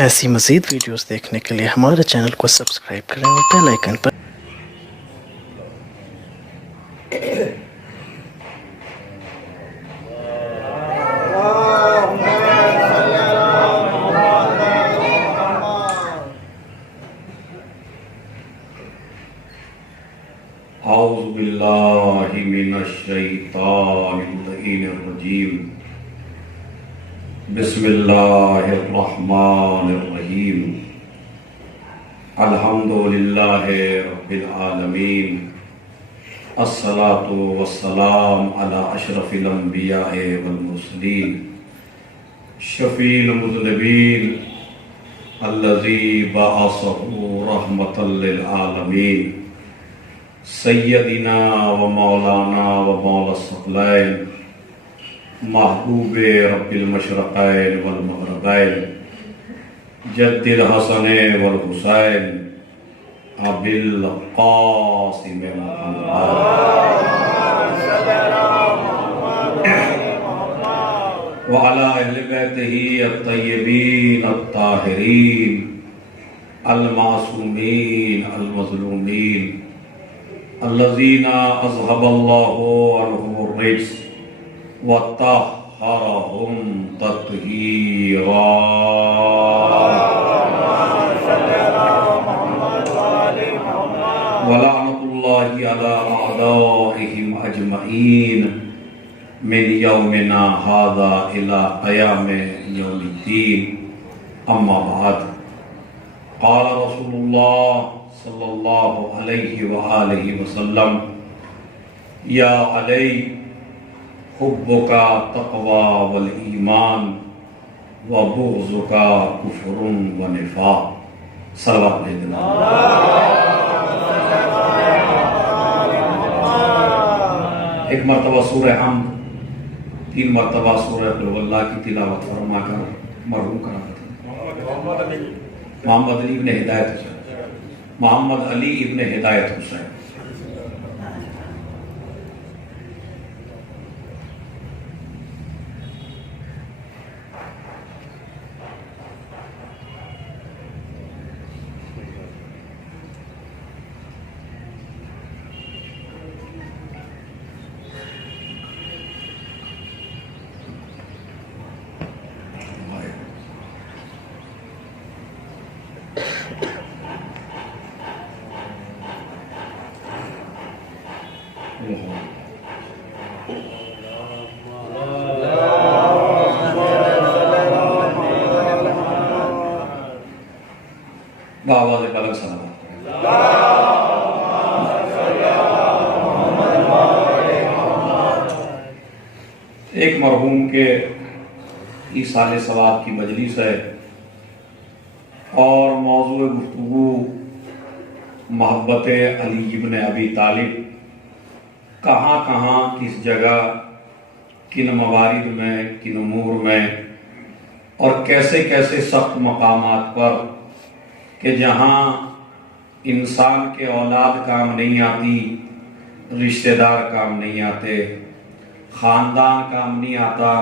ایسی مزید ویڈیوز دیکھنے کے لیے ہمارے چینل کو سبسکرائب کریں اور بیل آئیکن پر اعوذ باللہ من الشیطان اللعین الرجیم بسم اللہ الرحمن الرحیم الحمدللہ رب العالمین الصلاة والسلام علی اشرف الانبیاء والمرسلین شفیع المذنبین الذی بعثہ رحمة للعالمین سیدنا و مولانا و مولا الثقلین محبوب رب المشرقین والمغربین جد الحسن والحسین ابی القاسم محمد وعلی اہل بیتہ الطیبین الطاہرین المعصومین المظلومین الذین اذهب اللہ عنہم الرجس وطہرہم تطہیرا ولعنۃ اللہ علی اعدائہم اجمعین من یومنا ھذا الی قیام یوم الدین اما بعد قال رسول اللہ صلی اللہ علیہ وآلہ وسلم یا علی حبک تقوی والایمان وبغضک کفر ونفاق صلوات علیہ ایک مرتبہ سورہ حمد 3 مرتبہ سورہ قل واللہ کی تلاوت فرما کر مرحوم کرا محمد علی ابن ہدایت حسین محمد علی ابن ہدایت حسین بآواز بلند صلوات ایک مرحوم کے ایصال ثواب کی مجلس ہے اور موضوع گفتگو محبت علی ابن ابی طالب کہاں کہاں کس جگہ کن موارد میں کن امور میں اور کیسے کیسے سخت مقامات پر کہ جہاں انسان کے اولاد کام نہیں آتی، رشتہ دار کام نہیں آتے، خاندان کام نہیں آتا،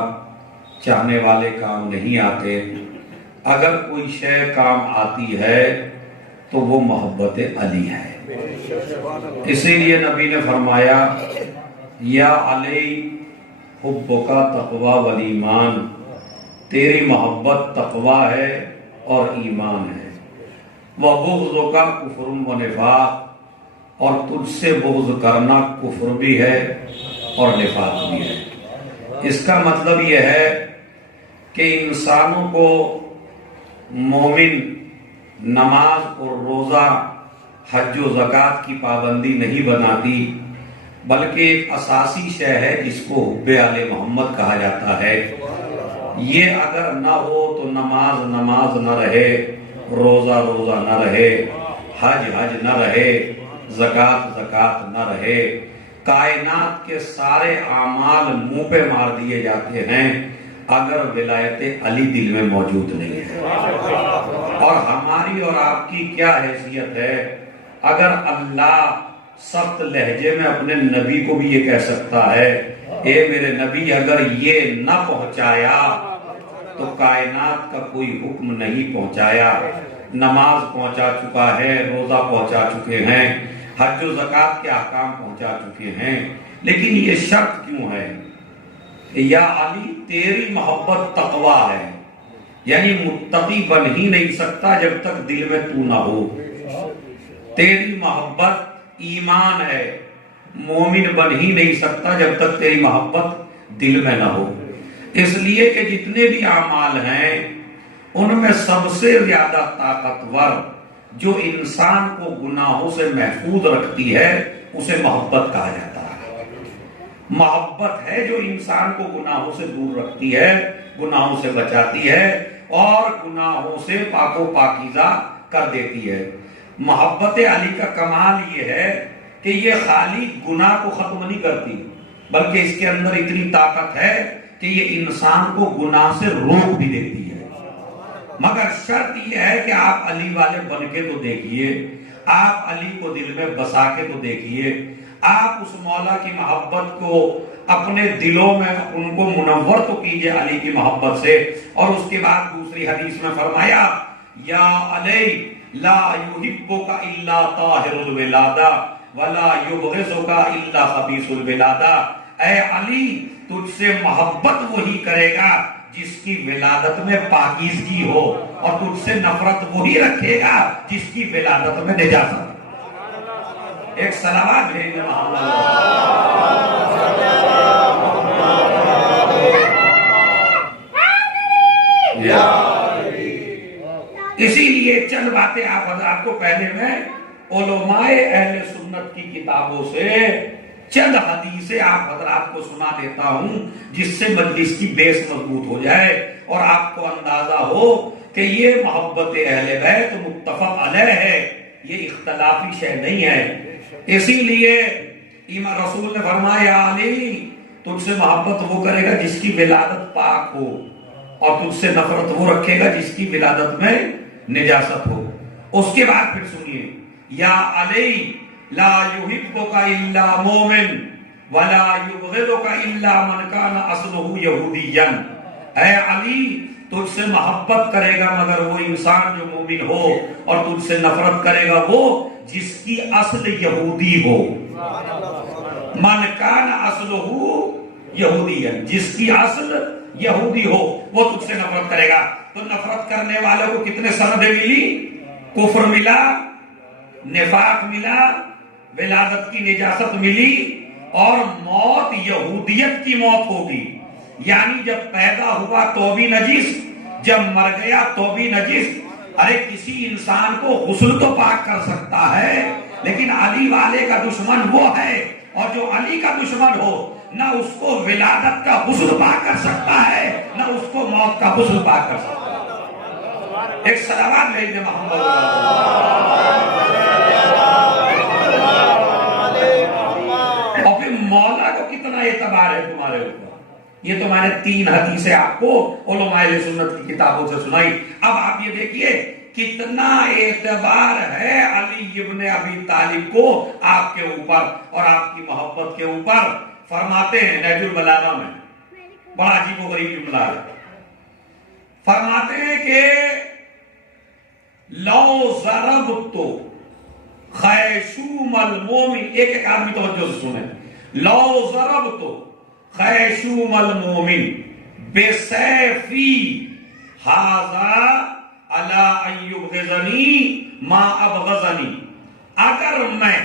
چاہنے والے کام نہیں آتے، اگر کوئی شے کام آتی ہے تو وہ محبت علی ہے۔ اسی لیے نبی نے فرمایا یا علی حبک تقوی والایمان، تیری محبت تقوی ہے اور ایمان ہے، وَبُغْضُكَ كُفْرٌ وَنِفَاقٌ، اور تجھ سے بغض کرنا کفر بھی ہے اور نفاق بھی ہے۔ اس کا مطلب یہ ہے کہ انسانوں کو مومن نماز اور روزہ حج و زکوٰۃ کی پابندی نہیں بناتی، بلکہ ایک اساسی شے ہے جس کو حب آل محمد کہا جاتا ہے۔ یہ اگر نہ ہو تو نماز نماز نہ رہے، روزہ روزہ نہ رہے، حج حج نہ رہے، زکوٰۃ زکوٰۃ نہ رہے، کائنات کے سارے اعمال منہ پہ مار دیے جاتے ہیں اگر ولایت علی دل میں موجود نہیں ہے۔ اور ہماری اور آپ کی کیا حیثیت ہے؟ اگر اللہ سخت لہجے میں اپنے نبی کو بھی یہ کہہ سکتا ہے اے میرے نبی اگر یہ نہ پہنچایا تو کائنات کا کوئی حکم نہیں پہنچایا. نماز پہنچا چکا ہے, روزہ پہنچا چکے ہیں, حج و زکوٰۃ کے احکام پہنچا چکے ہیں, لیکن یہ شرط کیوں ہے کہ یا علی تیری محبت تقویٰ ہے, یعنی متقی بن ہی نہیں سکتا جب تک دل میں تو نہ ہو. تیری محبت ایمان ہے, مومن بن ہی نہیں سکتا جب تک تیری محبت دل میں نہ ہو. اس لیے کہ جتنے بھی اعمال ہیں ان میں سب سے زیادہ طاقتور جو انسان کو گناہوں سے محفوظ رکھتی ہے اسے محبت کہا جاتا ہے. محبت ہے جو انسان کو گناہوں سے دور رکھتی ہے, گناہوں سے بچاتی ہے اور گناہوں سے پاک و پاکیزہ کر دیتی ہے. محبت علی کا کمال یہ ہے کہ یہ خالی گناہ کو ختم نہیں کرتی بلکہ اس کے اندر اتنی طاقت ہے کہ یہ انسان کو گناہ سے روک بھی دیتی ہے. مگر شرط یہ ہے کہ آپ علی والے بن کے تو دیکھیے, آپ علی کو دل میں بسا کے تو دیکھیے, آپ اس مولا کی محبت کو اپنے دلوں میں ان کو منور تو کیجئے علی کی محبت سے. اور اس کے بعد دوسری حدیث میں فرمایا یا علی لا یحبک الا طاہر الولادہ ولا یبغضک الا خبیث الولادہ. اے علی تجھ سے محبت وہی کرے گا جس کی ولادت میں پاکیزگی ہو, اور تجھ سے نفرت وہی رکھے گا جس کی ولادت میں نجاست. ایک صلوات بھیجیں اسی لیے چند باتیں آپ حضرات کو پہلے میں علماء اہل سنت کی کتابوں سے چند حدیثیں آپ حضرات کو سنا دیتا ہوں جس سے مجلس کی بیس مضبوط ہو جائے اور آپ کو اندازہ ہو کہ یہ محبت اہل بیت متفق علیہ ہے, یہ اختلافی شے نہیں ہے. اسی لیے امام رسول نے فرمایا علی تجھ سے محبت وہ کرے گا جس کی ولادت پاک ہو, اور تجھ سے نفرت وہ رکھے گا جس کی ولادت میں نجاست ہو. اس کے بعد پھر سنیے یا علی لا یحبک الا مومن ولا یبغضک الا من کان اصلہ یہودیا. اے علی تجھ سے محبت کرے گا مگر وہ انسان جو مومن ہو, اور تجھ سے نفرت کرے گا وہ جس کی اصل یہودی ہو. من کان اصلہ یہودیا, جس کی اصل یہودی ہو وہ تجھ سے نفرت کرے گا. تو نفرت کرنے والوں کو کتنے سندیں ملی؟ کفر ملا, نفاق ملا, ولادت کی نجاست ملی, اور موت یہودیت کی موت ہوگی. یعنی جب پیدا ہوا تو بھی نجس, جب مر گیا تو بھی نجس. ارے کسی انسان کو غسل تو پاک کر سکتا ہے, لیکن علی والے کا دشمن وہ ہے, اور جو علی کا دشمن ہو نہ اس کو ولادت کا غسل پاک کر سکتا ہے نہ اس کو موت کا غسل پاک کر سکتا ہے. ایک صلوات بھیج دیں محمد. اور پھر مولا کو کتنا اعتبار ہے تمہارے اوپر. یہ تو میں نے 3 حدیثیں آپ کو علماء اہل سنت کی کتابوں سے سنائی. اب آپ یہ دیکھیے کتنا اعتبار ہے علی ابن ابی طالب کو آپ کے اوپر اور آپ کی محبت کے اوپر. فرماتے ہیں نہج البلاغہ میں, بڑا عجیب و غریب جملہ ہے, فرماتے ہیں کہ لو ضربت خیشوم المومن, ایک ایک آدمی توجہ سے سنیں, لو ضربت خیشوم المومن بسیفی ھذا علی ان یبغضنی ما ابغضنی. اگر میں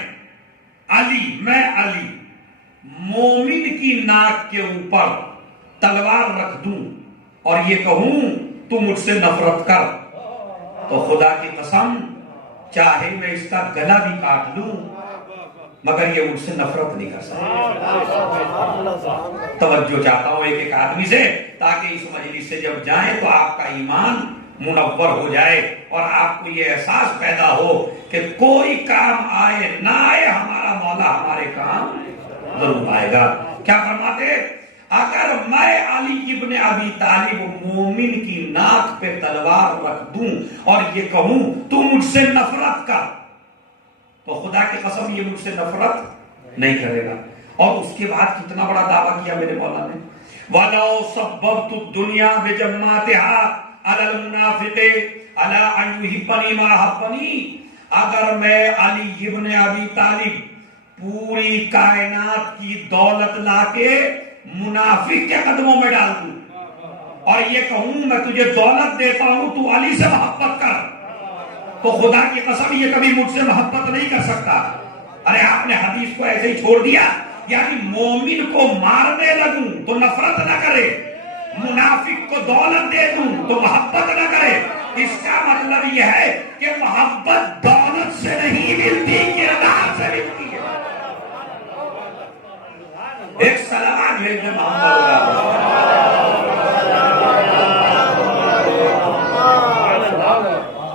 علی مومن کی ناک کے اوپر تلوار رکھ دوں اور یہ کہوں تو مجھ سے نفرت کر, تو خدا کی قسم چاہے میں اس کا گلا بھی کاٹ لوں مگر یہ مجھ سے نفرت نہیں کر سکتا. توجہ چاہتا ہوں ایک ایک آدمی سے, تاکہ اس مجلس سے جب جائیں تو آپ کا ایمان منور ہو جائے اور آپ کو یہ احساس پیدا ہو کہ کوئی کام آئے نہ آئے ہمارا مولا ہمارے کام ضرور آئے گا. کیا فرماتے, اگر میں علی ابن ابی طالب مومن کی ناک پہ تلوار رکھ دوں اور یہ کہوں تو مجھ سے نفرت کر, تو خدا کی قسم یہ مجھ سے نفرت نہیں کرے گا. اور اس کے بعد کتنا بڑا دعویٰ کیا میرے مولا نے, وَلَوْ صَبَّبْتُ الدُّنْيَا بِجَمَّاتِهَا عَلَى الْمُنَافِقِ عَلَىٰ أَنْ يُحِبَّنِي مَا أَحَبَّنِي، اگر میں علی ابن ابی طالب پوری کائنات کی دولت لا کے منافق کے قدموں میں ڈال دوں اور یہ کہوں میں تجھے دولت دیتا ہوں تو علی سے محبت کر، تو خدا کی قسم یہ کبھی مجھ سے محبت نہیں کر سکتا۔ ارے آپ نے حدیث کو ایسے ہی چھوڑ دیا، یعنی مومن کو مارنے لگوں تو نفرت نہ کرے، منافق کو دولت دے دوں تو محبت نہ کرے۔ اس کا مطلب یہ ہے کہ محبت دولت سے نہیں ملتی، کردار سے ملتی ہے۔ ایک سلام بھیج دے محمد۔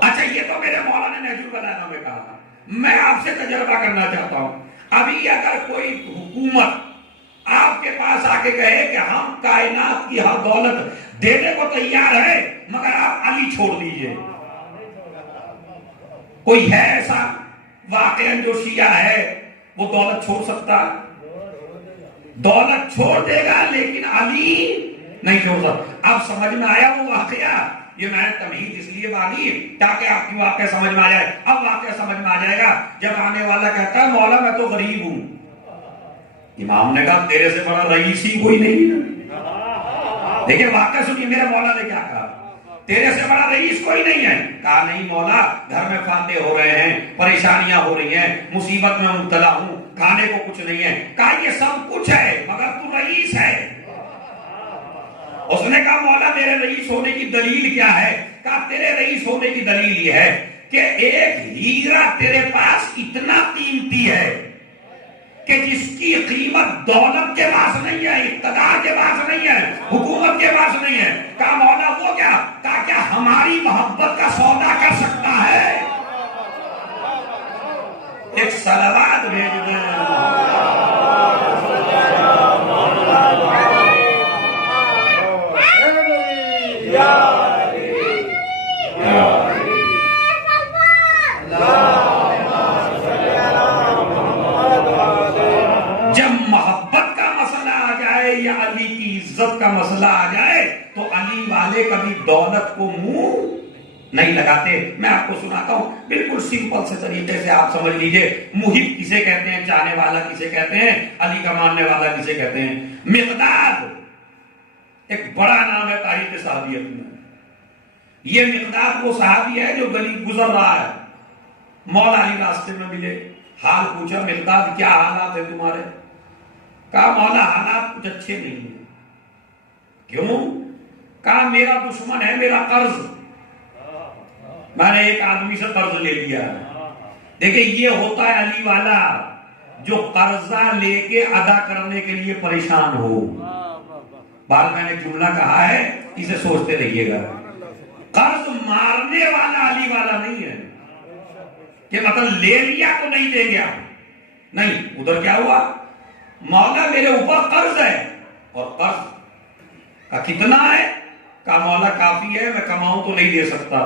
اچھا یہ تو میرے مولانا نے نہج البلاغہ میں کہا، میں آپ سے تجربہ کرنا چاہتا ہوں۔ ابھی اگر کوئی حکومت آپ کے پاس آ کے کہے کہ ہم کائنات کی ہر دولت دینے کو تیار ہے مگر آپ علی چھوڑ دیجئے، کوئی ہے ایسا واقعا جو شیعہ ہے وہ دولت چھوڑ سکتا؟ دولت چھوڑ دے گا لیکن علی نہیں چھوڑ سکتا۔ اب سمجھ میں آیا وہ واقعہ؟ یہ میں نے تمہید اس لیے باندھی تاکہ آپ کی واقعہ سمجھ میں آ جائے۔ اب واقعہ سمجھ میں آ جائے گا جب آنے والا کہتا ہے مولا میں تو غریب ہوں، امام نے کہا تیرے سے بڑا رئیس ہی کوئی نہیں ہے۔ لیکن واقعہ سنیے میرے مولا نے کیا کہا، تیرے سے بڑا رئیس کوئی نہیں ہے۔ کہا نہیں مولا، گھر میں فاتح ہو رہے ہیں، پریشانیاں ہو رہی ہیں، مصیبت میں مبتلا ہوں، کھانے کو کچھ نہیں ہے۔ کہا یہ سب کچھ ہے مگر تو رئیس ہے۔ اس نے کہا مولا میرے رئیس ہونے کی دلیل کیا ہے؟ کہا تیرے رئیس ہونے کی دلیل یہ ہے کہ ایک ہیرا تیرے پاس اتنا قیمتی ہے کہ جس کی قیمت دولت کے پاس نہیں ہے، اقتدار کے پاس نہیں ہے، حکومت کے پاس نہیں ہے۔ کہا مولا وہ کیا؟ کہا کیا ہماری محبت کا سودا کر سکتا ہے؟ ایک صلوات بھیج دیں۔ جب محبت کا مسئلہ آ جائے یا علی کی عزت کا مسئلہ آ جائے تو علی والے کبھی دولت کو منہ نہیں لگاتے۔ میں آپ کو سناتا ہوں بالکل سمپل سے طریقے سے، آپ سمجھ لیجئے محب کسے کہتے ہیں، چاہنے والا کسے کہتے ہیں، علی کا ماننے والا کسے کہتے ہیں۔ مقداد ایک بڑا نام ہے تاریخ صحابیت میں۔ یہ مقداد وہ صحابی ہے جو گلی گزر رہا ہے، مولا علی راستے میں ملے، حال پوچھا مقداد کیا حالات ہے تمہارے؟ کہا مولا حالات کچھ اچھے نہیں ہیں۔ کیوں؟ کہا میرا دشمن ہے میرا قرض، میں نے ایک آدمی سے قرض لے لیا ہے۔ دیکھیں یہ ہوتا ہے علی والا جو قرضہ لے کے ادا کرنے کے لیے پریشان ہو۔ بعد میں نے جملہ کہا ہے اسے سوچتے رہیے گا، قرض مارنے والا علی والا نہیں ہے کہ مطلب لے لیا تو نہیں دے گیا، نہیں۔ ادھر کیا ہوا؟ مولا میرے اوپر قرض ہے، اور قرض کا کتنا ہے؟ کہا مولا کافی ہے، میں کماؤں تو نہیں دے سکتا۔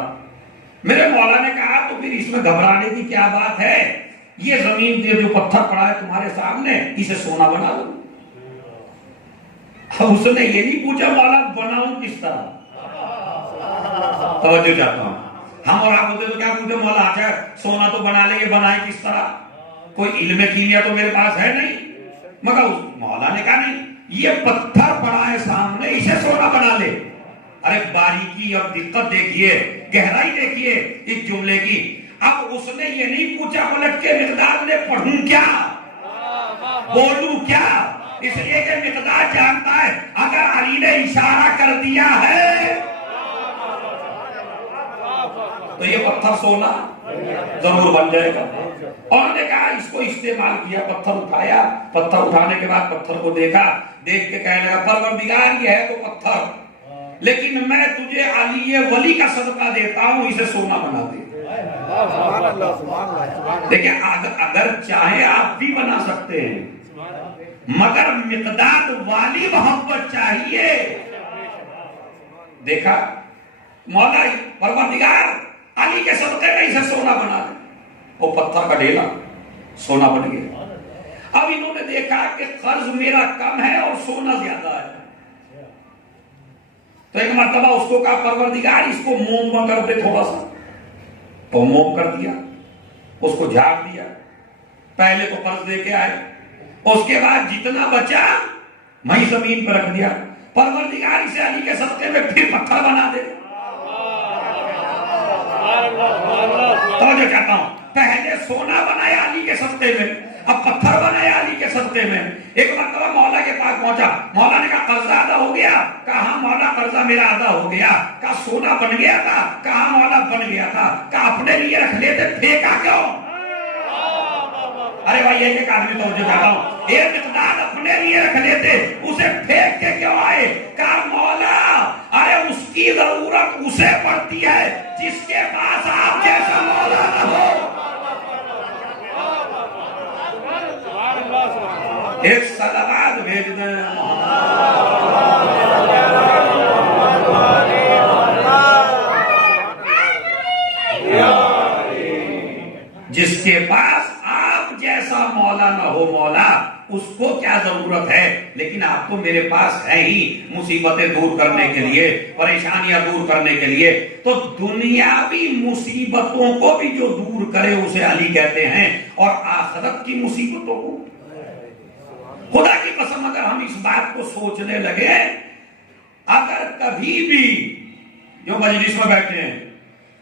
میرے مولا نے کہا تو پھر اس میں گھبرانے کی کیا بات ہے، یہ زمین دے جو پتھر پڑا ہے تمہارے سامنے اسے سونا بنا دو۔ اس نے یہ نہیں پوچھا مولا بناؤں کس طرح، توجہ چاہتا ہوں۔ ہم اور آپ ہوتے تو کیا پوچھے مولا اچھا سونا تو بنا لیں گے، بنائے کس طرح؟ کوئی علم کیمیا تو میرے پاس ہے نہیں، مگر اس مولا نے کہا نہیں یہ پتھر پڑا ہے سامنے اسے سونا بنا لے۔ ارے باریکی اور دقت دیکھیے، گہرائی دیکھیے اس جملے کی۔ اب اس نے یہ نہیں پوچھا پلٹ کے مقداد نے پڑھوں کیا، بولوں کیا، اس لیے کہ مقداد جانتا ہے اگر علی نے اشارہ کر دیا ہے تو یہ پتھر سونا ضرور بن جائے گا۔ اور نے کہا اس کو استعمال کیا، پتھر اٹھایا، پتھر اٹھانے کے بعد پتھر کو دیکھا، دیکھ کے کہنے لگا پروردگار یہ ہے تو پتھر، لیکن میں تجھے علی ولی کا صدقہ دیتا ہوں، اسے سونا بنا دے۔ دیکھیں اگر چاہے آپ بھی بنا سکتے ہیں، مگر مقداد والی محبت چاہیے۔ دیکھا مولا پروردگار علی کے صدقے میں اسے سونا بنا دے، وہ پتھر کا ڈھیلا سونا بن گیا۔ اب انہوں نے دیکھا کہ قرض میرا کم ہے اور سونا زیادہ ہے، تو ایک مرتبہ اس کو کہا پروردگار اس کو موم کر دے تھوڑا سا، تو موم کر دیا، اس کو جھاڑ دیا، پہلے تو قرض دے کے آئے، اس کے بعد جتنا بچا وہیں زمین پر رکھ دیا، پروردگار اسے علی کے صدقے میں پھر پتھر بنا دے۔ توجہ چاہتا ہوں، پہلے سونا بنایا علی کے صدقے میں، اب پتھر بنایا علی کے صدقے میں۔ ایک مرتبہ مولا کے پاس پہنچا، مولا نے کہا قرضہ ادا ہو گیا؟ کہا ہاں مولا قرضہ میرا ادا ہو گیا۔ کہا سونا بن گیا تھا؟ کہا مولا بن گیا تھا۔ کہا اپنے لیے رکھ لیتے، پھینکا کیوں؟ ارے بھائی ایک آدمی توجہ چاہتا ہوں، ایک مقدار اپنے لیے رکھ لیتے، اسے پھینک کے کیوں آئے؟ کہا مولا ارے اس کی ضرورت اسے پڑتی ہے جس کے پاس آپ جیسا مولا نہ ہو۔ ایک صلوات بھیج دیں۔ جس کے پاس آپ جیسا مولا نہ ہو، مولا اس کو کیا ضرورت ہے، لیکن آپ تو میرے پاس ہے ہی مصیبتیں دور کرنے کے لیے، پریشانیاں دور کرنے کے لیے۔ تو دنیاوی مصیبتوں کو بھی جو دور کرے اسے علی کہتے ہیں، اور آخرت کی مصیبتوں کو، خدا کی قسم اگر ہم اس بات کو سوچنے لگے، اگر کبھی بھی جو مجلس میں بیٹھے ہیں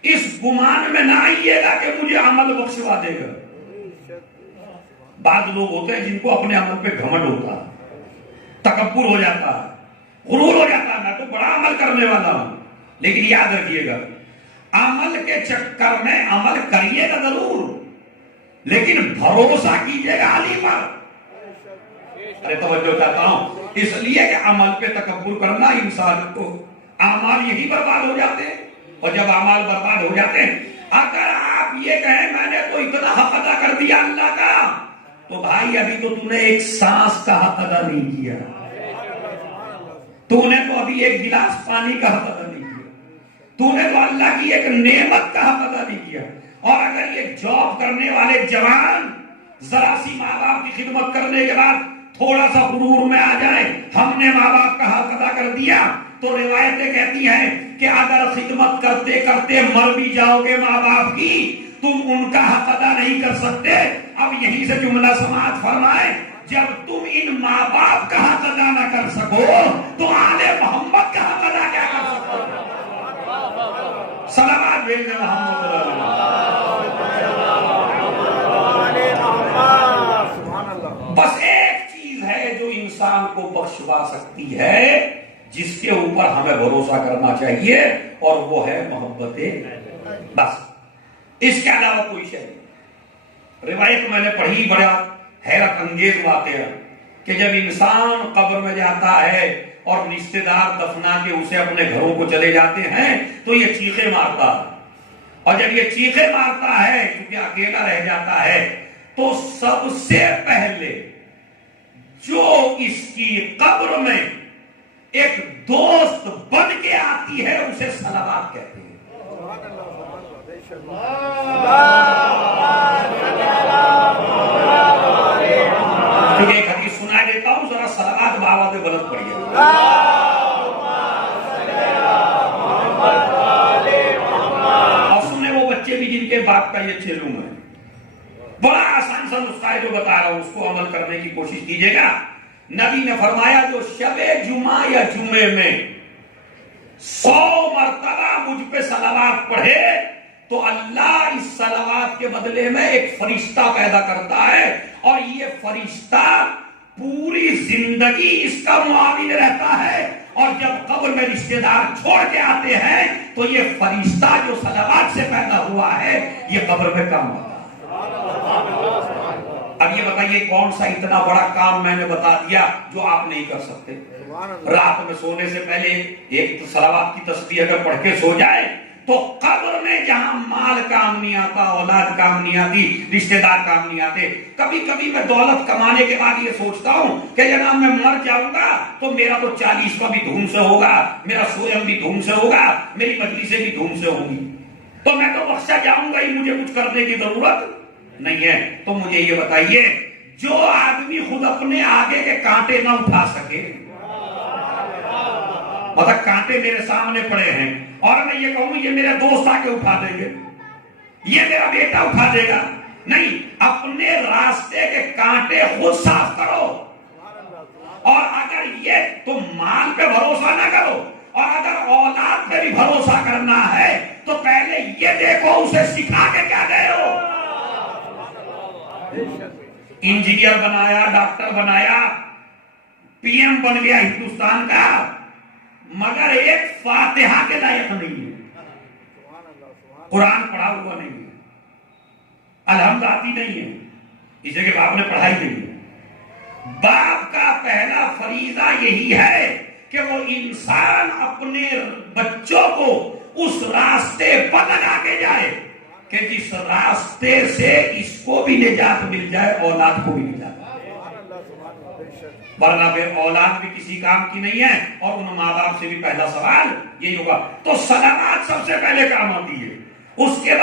اس گمان میں نہ آئیے گا کہ مجھے عمل بخشوا دے گا۔ بعض لوگ ہوتے ہیں جن کو اپنے عمل پہ گھمنڈ ہوتا ہے، تکبر ہو جاتا ہے، غرور ہو جاتا ہے، میں تو بڑا عمل کرنے والا ہوں۔ لیکن یاد رکھیے گا، عمل کے چکر میں عمل کریے گا ضرور، لیکن بھروسہ کیجیے گا علی پر۔ ارے توجہ چاہتا ہوں، اس لیے کہ عمل پہ تکبر کرنا انسان کو، اعمال یہی برباد ہو جاتے ہیں، اور جب اعمال برباد ہو جاتے ہیں، اگر آپ یہ کہیں میں نے تو اتنا حق ادا کر دیا اللہ کا، تو بھائی ابھی تو تم نے ایک سانس کا حق ادا نہیں کیا، تو نے تو ابھی ایک گلاس پانی کا حق ادا نہیں کیا، تو نے تو اللہ کی ایک نعمت کا حق ادا نہیں کیا۔ اور اگر یہ جاب کرنے والے جوان ذرا سی ماں باپ کی خدمت کرنے کے بعد تھوڑا سا غرور میں آ جائے، ہم نے ماں باپ کا حق ادا کر دیا، تو روایتیں کہتی ہیں کہ اگر خدمت کرتے کرتے مر بھی جاؤ گے ماں باپ کی، تم ان کا حق ادا نہیں کر سکتے۔ اب یہیں سے جملہ سماعت فرمائے، جب تم ان ماں باپ کا حق ادا نہ کر سکو تو آل محمد کا حق ادا کیا کر سکو؟ صلوات بھیجنے محمد۔ بس ایک چیز ہے جو انسان کو بخشوا سکتی ہے، جس کے اوپر ہمیں بھروسہ کرنا چاہیے، اور وہ ہے محبت، بس اس کے علاوہ کوئی شے نہیں۔ روایت میں نے پڑھی، بڑا حیرت انگیز واقعہ، کہ جب انسان قبر میں جاتا ہے اور رشتہ دار دفنا کے اسے اپنے گھروں کو چلے جاتے ہیں تو یہ چیخیں مارتا ہے، اور جب یہ چیخیں مارتا ہے کیونکہ اکیلا رہ جاتا ہے، تو سب سے پہلے جو اس کی قبر میں ایک دوست بن کے آتی ہے اسے صلوات کہتے ہیں۔ کیونکہ ایک حدیث سنا دیتا ہوں، ذرا صلوات بآواز بلند پڑھیے۔ اور سننے وہ بچے بھی جن کے باپ کا یہ چیلوں ہے، بڑا آسان سا نسخہ ہے جو بتا رہا ہوں، اس کو عمل کرنے کی کوشش کیجیے گا۔ نبی نے فرمایا جو شب جمعہ یا جمعے میں 100 مرتبہ مجھ پہ صلوات پڑھے تو اللہ اس صلوات کے بدلے میں ایک فرشتہ پیدا کرتا ہے، اور یہ فرشتہ پوری زندگی اس کا معاون رہتا ہے، اور جب قبر میں رشتہ دار چھوڑ کے آتے ہیں تو یہ فرشتہ جو صلوات سے پیدا ہوا ہے یہ قبر میں کام ہوتا ہے۔ اب یہ بتائیے کون سا اتنا بڑا کام میں نے بتا دیا جو آپ نہیں کر سکتے؟ رات میں سونے سے پہلے ایک صلوات کی تسبیح اگر پڑھ کے سو جائے تو قبر میں جہاں مال کام نہیں آتا، اولاد کام نہیں آتی، رشتہ دار کام نہیں آتے، کبھی کبھی میں دولت کمانے کے بعد یہ سوچتا ہوں کہ جناب میں مر جاؤں گا تو میرا تو 40واں بھی دھوم سے ہوگا، میرا سویم بھی دھوم سے ہوگا، میری مجلسیں بھی دھوم سے ہوں گی، تو میں تو بخشا جاؤں گا ہی، مجھے کچھ کرنے کی ضرورت نہیں ہے۔ تو مجھے یہ بتائیے، جو آدمی خود اپنے آگے کے کانٹے نہ اٹھا سکے، اور تک کانٹے میرے سامنے پڑے ہیں اور میں یہ کہوں یہ میرے دوست آ کے اٹھا دیں گے, یہ میرا بیٹا اٹھا دے گا, نہیں, اپنے راستے کے کانٹے خود صاف کرو. اور اگر یہ تم مال پہ بھروسہ نہ کرو اور اگر اولاد پہ بھی بھروسہ کرنا ہے تو پہلے یہ دیکھو اسے سکھا کے کیا گئے ہو. انجینئر بنایا, ڈاکٹر بنایا, پی ایم بن گیا ہندوستان کا, مگر ایک فاتحہ کے لائق نہیں ہے, قرآن پڑھا ہوا نہیں ہے, الحمد آتی نہیں ہے, اس جگہ باپ نے پڑھائی نہیں ہے. باپ کا پہلا فریضہ یہی ہے کہ وہ انسان اپنے بچوں کو اس راستے پر لگا کے جائے کہ جس راستے سے اس کو بھی نجات مل جائے, اولاد کو بھی نجات مل جائے. ورنہ پھر اولاد بھی کسی کام کی نہیں ہے اور ان ماں باپ سے بھی پہلا سوال یہی ہوگا. تو صلوات سب سے پہلے کام آتی ہے, اس کے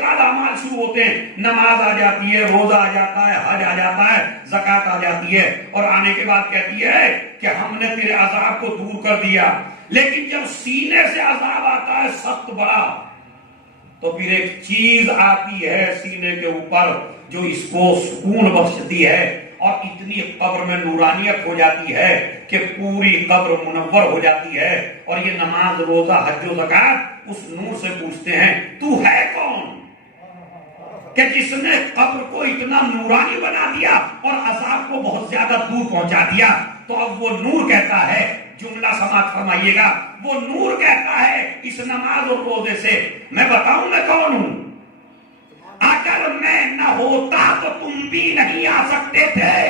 بعد اعمال شروع ہوتے ہیں. نماز آ جاتی ہے, روزہ آ جاتا ہے, حج آ جاتا ہے, زکات آ جاتی ہے, اور آنے کے بعد کہتی ہے کہ ہم نے تیرے عذاب کو دور کر دیا. لیکن جب سینے سے عذاب آتا ہے سخت بڑا, تو پھر ایک چیز آتی ہے سینے کے اوپر جو اس کو سکون بخشتی ہے, اور اتنی قبر میں نورانیت ہو جاتی ہے کہ پوری قبر منور ہو جاتی ہے. اور یہ نماز, روزہ, حج و زکات اس نور سے پوچھتے ہیں تو ہے کون کہ جس نے قبر کو اتنا نورانی بنا دیا اور عذاب کو بہت زیادہ دور پہنچا دیا. تو اب وہ نور کہتا ہے, جملہ سماعت فرمائیے گا, وہ نور کہتا ہے اس نماز اور روزے سے میں بتاؤں میں کون ہوں. اگر میں نہ ہوتا تو تم بھی نہیں آ سکتے تھے.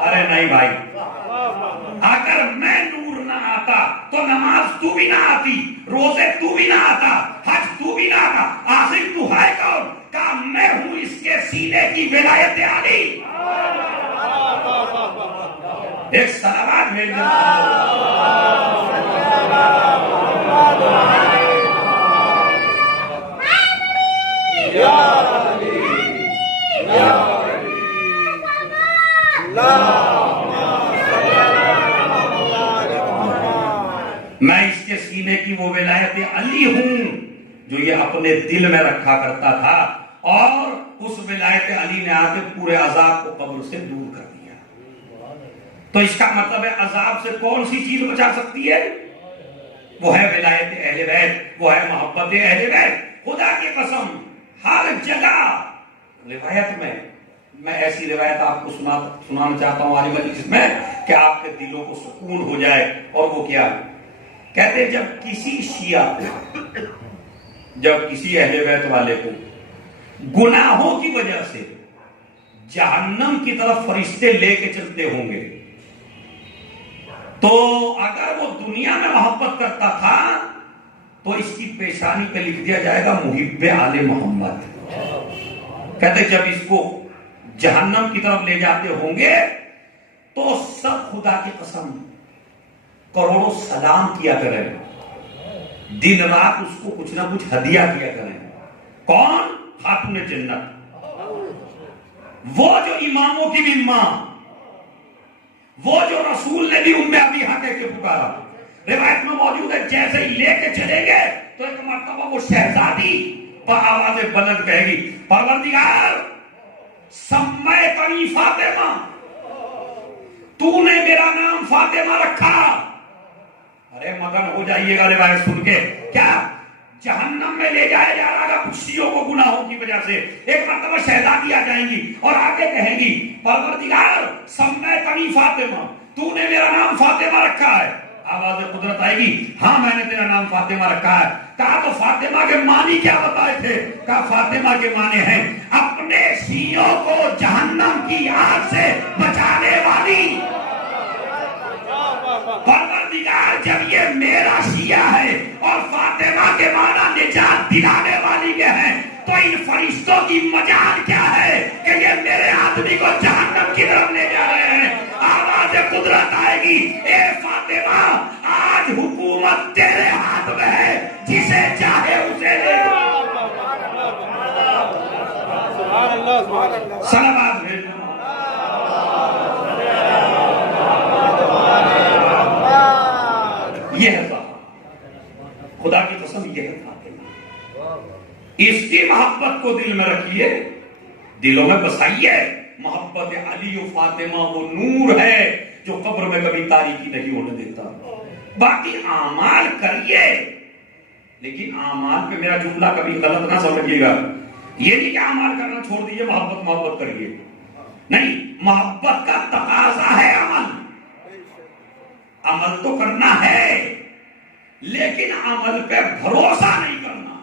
ارے نہیں بھائی, اگر میں نور نہ آتا تو نماز تو بھی نہ آتی, روزے تو بھی نہ آتا, حج تو بھی نہ آتا. آخر تو ہے کون؟ کہا میں ہوں اس کے سینے کی ولایت علی. ایک صلوات بھیج دیں. میں اس کے سینے کی وہ ولایت علی ہوں جو یہ اپنے دل میں رکھا کرتا تھا, اور اس ولایت علی نے آ کے پورے عذاب کو قبر سے دور کر دیا. تو اس کا مطلب ہے عذاب سے کون سی چیز بچا سکتی ہے؟ وہ ہے ولایت اہل بیت, وہ ہے محبت اہل بیت. خدا کی قسم ہر جگہ روایت میں ایسی روایت آپ کو سنانا چاہتا ہوں آج مجلس میں کہ آپ کے دلوں کو سکون ہو جائے. اور وہ کیا کہتے, جب کسی شیعہ کو, جب کسی اہل بیت والے کو گناہوں کی وجہ سے جہنم کی طرف فرشتے لے کے چلتے ہوں گے, تو اگر وہ دنیا میں محبت کرتا تھا تو اس کی پیشانی پہ لکھ دیا جائے گا محب آل محمد. کہتے جب اس کو جہنم کی طرف لے جاتے ہوں گے تو سب خدا کی قسم کروڑوں سلام کیا کریں, دن رات اس کو کچھ نہ کچھ ہدیہ کیا کریں. کون؟ خاتون جنت, وہ جو اماموں کی بھی ماں, وہ جو رسول نے بھی ام ابیہا کہہ کے پکارا. روایت میں موجود ہے جیسے ہی لے کے چلیں گے تو ایک مرتبہ وہ شہزادی آواز بلند کہے گی, پروردگار سمیتنی فاطمہ, تو نے میرا نام فاطمہ رکھا. ارے مگن ہو جائیے گا روایت سن کے. کیا جہنم میں لے جایا جا رہا گا کچھ شیعوں کو گناہوں کی وجہ سے. ایک مرتبہ شہزادی آ جائیں گی اور آگے کہیں گی پروردگار سمیتنی فاطمہ, تو نے میرا نام فاطمہ رکھا ہے. آواز قدرت آئے گی, ہاں میں نے تیرا نام فاطمہ رکھا ہے. کہا تو فاطمہ کے معنی کیا بتائے تھے؟ کہا فاطمہ کے معنی ہیں اپنے شیعوں کو جہنم کی آگ سے بچانے والی. پروردگار جب یہ میرا شیعہ ہے اور فاطمہ کے معنی نجات دلانے والی کے ہیں تو ان فرشتوں کی مجال کیا ہے کہ یہ میرے آدمی کو جہنم کی طرف لے جا رہے ہیں. آواز قدرت آئے گی, اے فاطمہ آج حکومت تیرے ہاتھ میں ہے, جسے چاہے اسے لے. صلوات بھیجو. اس کی محبت کو دل میں رکھیے، دلوں میں بسائیے۔ محبت علی و فاطمہ وہ نور ہے جو قبر میں کبھی تاریکی نہیں ہونے دیتا۔ باقی اعمال کریے، لیکن اعمال پہ میرا جملہ کبھی غلط نہ سمجھیے گا، یہ نہیں کہ اعمال کرنا چھوڑ دیجیے، محبت کریے، نہیں، محبت کا تقاضا ہے عمل تو کرنا ہے، لیکن عمل پہ بھروسہ نہیں کرنا،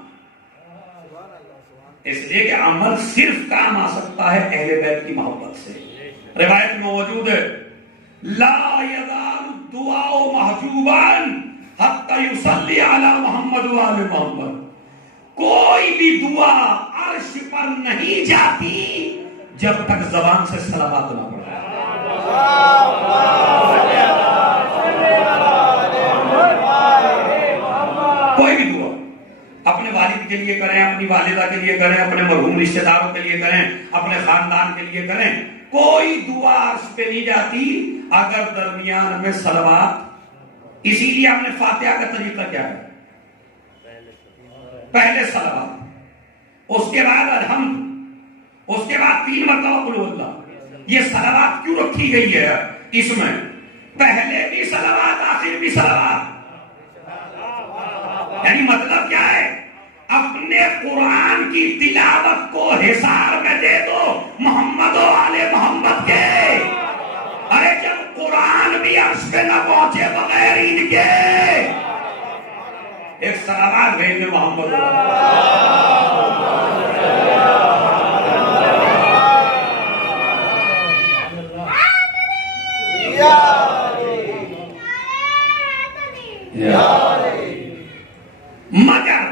اس لیے کہ عمل صرف کام آ سکتا ہے اہل بیت کی محبت سے۔ روایت میں موجود ہے لا یزال الدعاء محجوبا حتی یصلی علی محمد و آل محمد، کوئی بھی دعا عرش پر نہیں جاتی جب تک زبان سے صلوات نہ پڑھے۔ کوئی بھی دعا اپنے والد کے لیے کریں، اپنی والدہ کے لیے کریں، اپنے مرحوم رشتہ داروں کے لیے کریں، اپنے خاندان کے لیے کریں، کوئی دعا عرش پہ نہیں جاتی اگر درمیان میں صلوات۔ اسی لیے آپ نے فاتحہ کا طریقہ کیا ہے؟ پہلے صلوات، اس کے بعد الحمد، اس کے بعد 3 مرتبہ قل اللہ۔ یہ صلوات کیوں رکھی گئی ہے اس میں؟ پہلے بھی صلوات، آخر بھی صلوات، یعنی مطلب کیا ہے؟ اپنے قرآن کی تلاوت کو حصار میں دے دو محمد و آل محمد کے۔ ارے جب قرآن بھی عرش پہ نہ پہنچے بغیر ان کے، ایک صلوات بھیج دے محمد مگر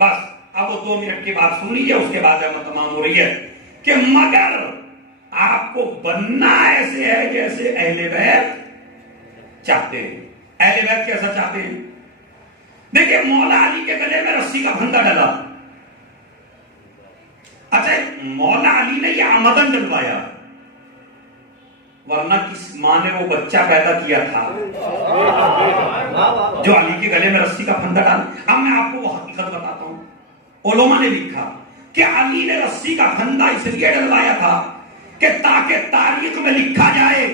بس اب وہ 2 منٹ کی بات سن لیجیے، اس کے بعد تمام ہو رہی ہے کہ مگر آپ کو بننا ایسے ہے جیسے اہل بیت چاہتے ہیں۔ اہل بیت کیسا چاہتے ہیں؟ دیکھیں مولا علی کے گلے میں رسی کا پھندا ڈلا، اچھا مولا علی نے یہ آمدن ڈلوایا، ورنہ کس ماں نے وہ بچہ پیدا کیا تھا جو علی کے گلے میں رسی کا پھندا ڈالا؟ اب میں آپ کو وہ حقیقت بتاتا ہوں، علماء نے لکھا کہ علی نے رسی کا پھندا اس لیے ڈلوایا تھا کہ تاکہ تاریخ میں لکھا جائے،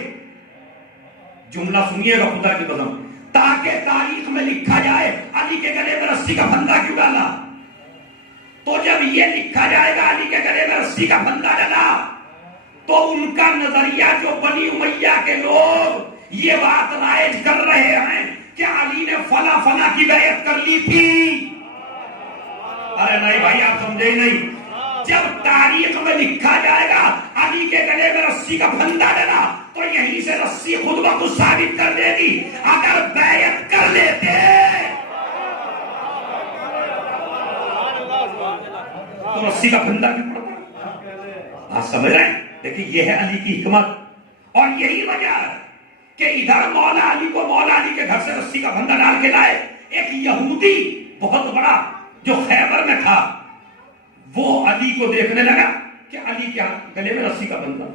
جملہ سنیے گا خدا کی قسم، تاکہ تاریخ میں لکھا جائے علی کے گلے میں رسی کا پھندا کیوں ڈالا۔ تو جب یہ لکھا جائے گا علی کے گلے میں رسی کا پھندا ڈالا، تو ان کا نظریہ جو بنی امیہ کے لوگ یہ بات رائج کر رہے ہیں کہ علی نے فلاں فلاں کی بیعت کر لی تھی۔ ارے نہیں بھائی، آپ سمجھے ہی نہیں، جب تاریخ میں لکھا جائے گا علی کے گلے میں رسی کا پھندا ڈلا، تو یہیں سے رسی خود بخود ثابت کر دے گی اگر بیعت کر لیتے تو رسی کا پھندا کیوں پڑتا؟ آپ سمجھ رہے ہیں؟ دیکھیں یہ ہے علی کی حکمت، اور یہی وجہ ہے کہ ادھر مولا علی کو مولا علی کے گھر سے رسی کا پھندا ڈال کے لائے۔ ایک یہودی بہت بڑا جو خیبر میں تھا، وہ علی کو دیکھنے لگا کہ علی کے گلے میں رسی کا پھندا،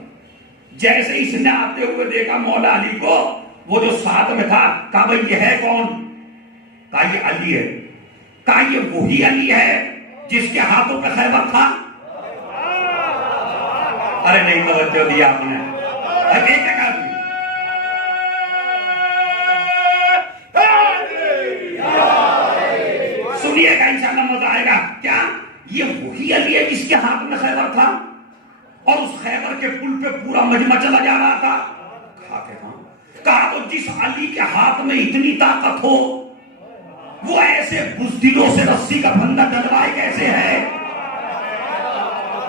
جیسے اس نے آتے ہوئے دیکھا مولا علی کو، وہ جو ساتھ میں تھا کہا بھائی یہ ہے کون؟ کہا یہ علی ہے۔ کہا یہ وہی علی ہے جس کے ہاتھوں پہ خیبر تھا؟ ارے نہیں توجہ دیا آپ نے، سنیے گا انشاءاللہ مزہ آئے گا۔ کیا یہ وہی علی ہے جس کے ہاتھ میں خیبر تھا اور اس خیبر کے پل پہ پورا مجمع چلا جا رہا تھا؟ کہا کہ ہاں۔ کہا تو جس علی کے ہاتھ میں اتنی طاقت ہو، وہ ایسے بزدلوں سے رسی کا پھندا ڈلوائے کیسے ہے؟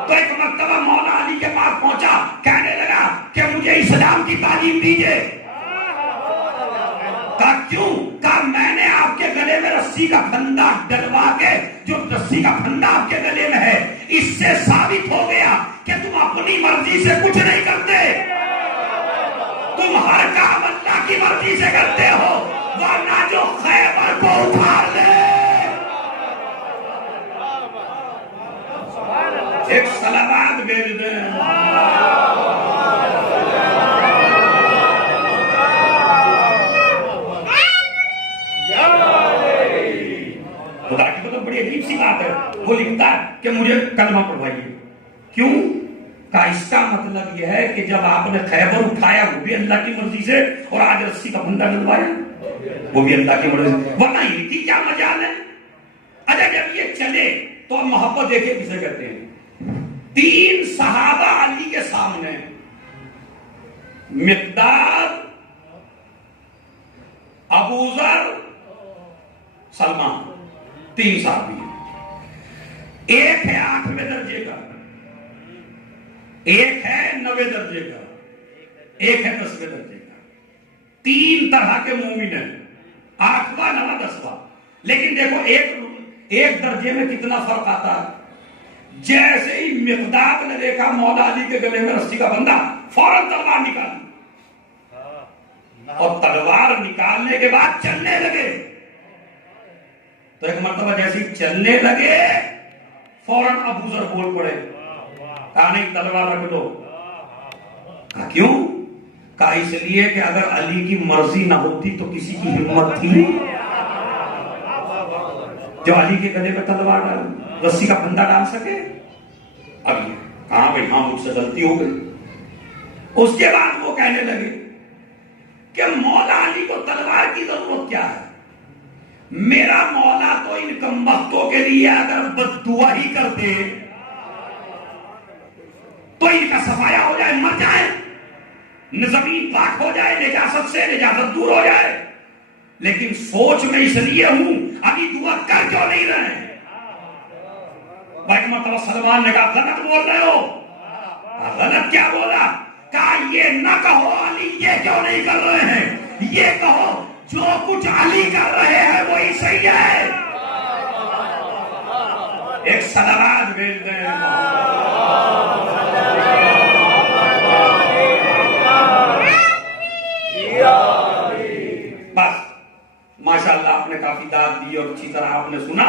تو ایک مرتبہ مولا علی کے پاس پہنچا، کہنے لگا کہ مجھے اسلام کی تعلیم دیجئے۔ کہا کیوں؟ کہا میں نے آپ کے گلے میں رسی کا پھندا ڈلوا کے، جو رسی کا پھندا آپ کے گلے میں ہے، اس سے ثابت ہو گیا کہ تم اپنی مرضی سے کچھ نہیں کرتے، تم ہر کام اللہ کی مرضی سے کرتے ہو، ورنہ جو خیبر کو اٹھار لے۔ ایک صلوات بھیج دیں۔ خدا کی مطلب بڑی عجیب سی بات ہے. وہ لکھتا ہے کہ مجھے کلمہ پڑھوائیے. کیوں؟ کہ اس کا مطلب یہ ہے کہ جب آپ نے خیبر اٹھایا وہ بھی اللہ کی مرضی سے, اور آج رسی کا پھندا ڈلوایا وہ بھی اللہ کی مرضی سے, ورنہ یہ کی کیا مجال ہے. اچھا جب یہ چلے تو اب محبت دیکھیں کسے کہتے ہیں. 3 صحابہ علی کے سامنے, مقداد, ابوذر, سلمان, 3 صحابی ہیں. ایک ہے 8ویں درجے کا, ایک ہے 9ویں درجے کا, ایک ہے 10ویں درجے کا. 3 طرح کے مومن ہیں, 8واں 9واں 10واں. لیکن دیکھو ایک درجے میں کتنا فرق آتا ہے. جیسے ہی مقداد نے دیکھا مولا علی کے گلے میں رسی کا بندھا, فوراً تلوار نکالی, اور تلوار نکالنے کے بعد چلنے لگے. تو ایک مرتبہ جیسے ہی چلنے لگے فوراً ابوذر بول پڑے, کہا نہیں تلوار رکھ دو. کہا کیوں؟ کہا اس لیے کہ اگر علی کی مرضی نہ ہوتی تو کسی کی ہمت تھی جو علی کے گلے میں تلوار ڈال, رسی کا پھندا ڈال سکے. اب کہاں بھائی ہاں مجھ سے غلطی ہو گئی. اس کے بعد وہ کہنے لگے کہ مولا علی کو تلوار کی ضرورت کیا ہے, میرا مولا تو ان کمبختوں کے لیے اگر بد دعا ہی کرتے تو ان کا صفایا ہو جائے, مر جائے, زمین پاک ہو جائے, نجاست سے نجاست دور ہو جائے. لیکن سوچ میں اس لیے ہوں ابھی دعا کر کیوں نہیں رہے. بھائی مرتبہ سلمان نے کہا غلط بول رہے ہو. غلط کیا بولا؟ کہا یہ نہ کہو علی یہ کیوں نہیں کر رہے ہیں, یہ کہو جو کچھ علی کر رہے ہیں وہی صحیح ہے. ایک صلوات بھیج دیں. بس ماشاءاللہ آپ نے کافی داد دی اور اچھی طرح آپ نے سنا,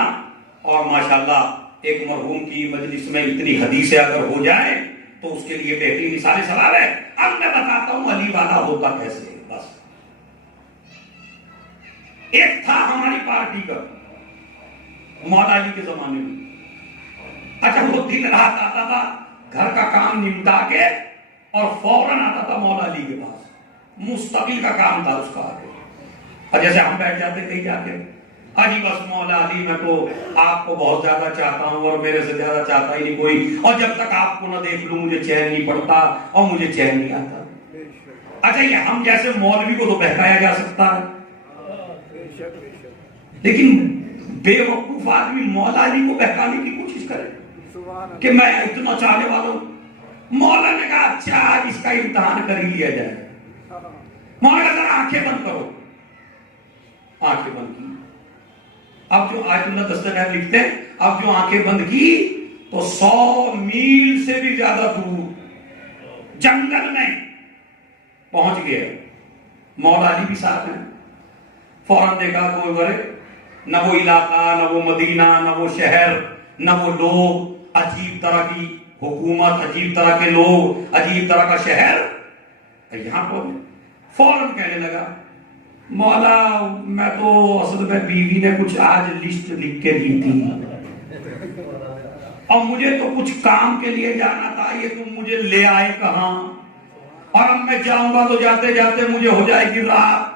اور ماشاءاللہ ایک مرحوم کی مجلس میں اتنی حدیثیں اگر ہو جائیں تو اس کے لیے بہترین مثال ثواب ہے. اب میں بتاتا ہوں علی والا ہوتا کیسے. بس ایک تھا ہماری پارٹی کا مولا علی کے زمانے میں. اچھا وہ دن رات آتا تھا گھر کا کام نمٹا کے اور فوراً آتا تھا مولا علی کے پاس, مستقل کا کام تھا اس کا آگے. اور جیسے ہم بیٹھ جاتے کہیں جا کے, جی بس مولا علی میں تو آپ کو بہت زیادہ چاہتا ہوں اور میرے سے زیادہ چاہتا ہی نہیں کوئی, اور جب تک آپ کو نہ دیکھ لوں مجھے چین نہیں پڑتا اور مجھے چین نہیں آتا. اچھا یہ ہم جیسے مولوی کو تو بہکایا جا سکتا ہے, لیکن بے وقوف آدمی مولا علی کو بہکانے کی کوشش کرے کہ میں اتنا چاہنے والا ہوں. مولا نے کہا اچھا آج اس کا امتحان کر ہی لیا جائے. مولا نے کہا آنکھیں بند کرو. آنکھیں بند کی. اب جو آیت اللہ دستگیر لکھتے ہیں, اب جو آنکھیں بند کی تو 100 میل سے بھی زیادہ دور جنگل میں پہنچ گئے. مولا علی بھی ساتھ ہیں. فوراً دیکھا کوئی برے, نہ وہ علاقہ, نہ وہ مدینہ, نہ وہ شہر, نہ وہ لوگ, عجیب طرح کی حکومت, عجیب طرح کے لوگ, عجیب طرح کا شہر. یہاں پہنچے. فوراً کہنے لگا مولا میں تو اصل میں بیوی نے کچھ آج لسٹ لکھ کے دی تھی اور مجھے تو کچھ کام کے لیے جانا تھا, یہ تم مجھے لے آئے کہاں, اور اب میں جاؤں گا تو جاتے جاتے مجھے ہو جائے گی رات,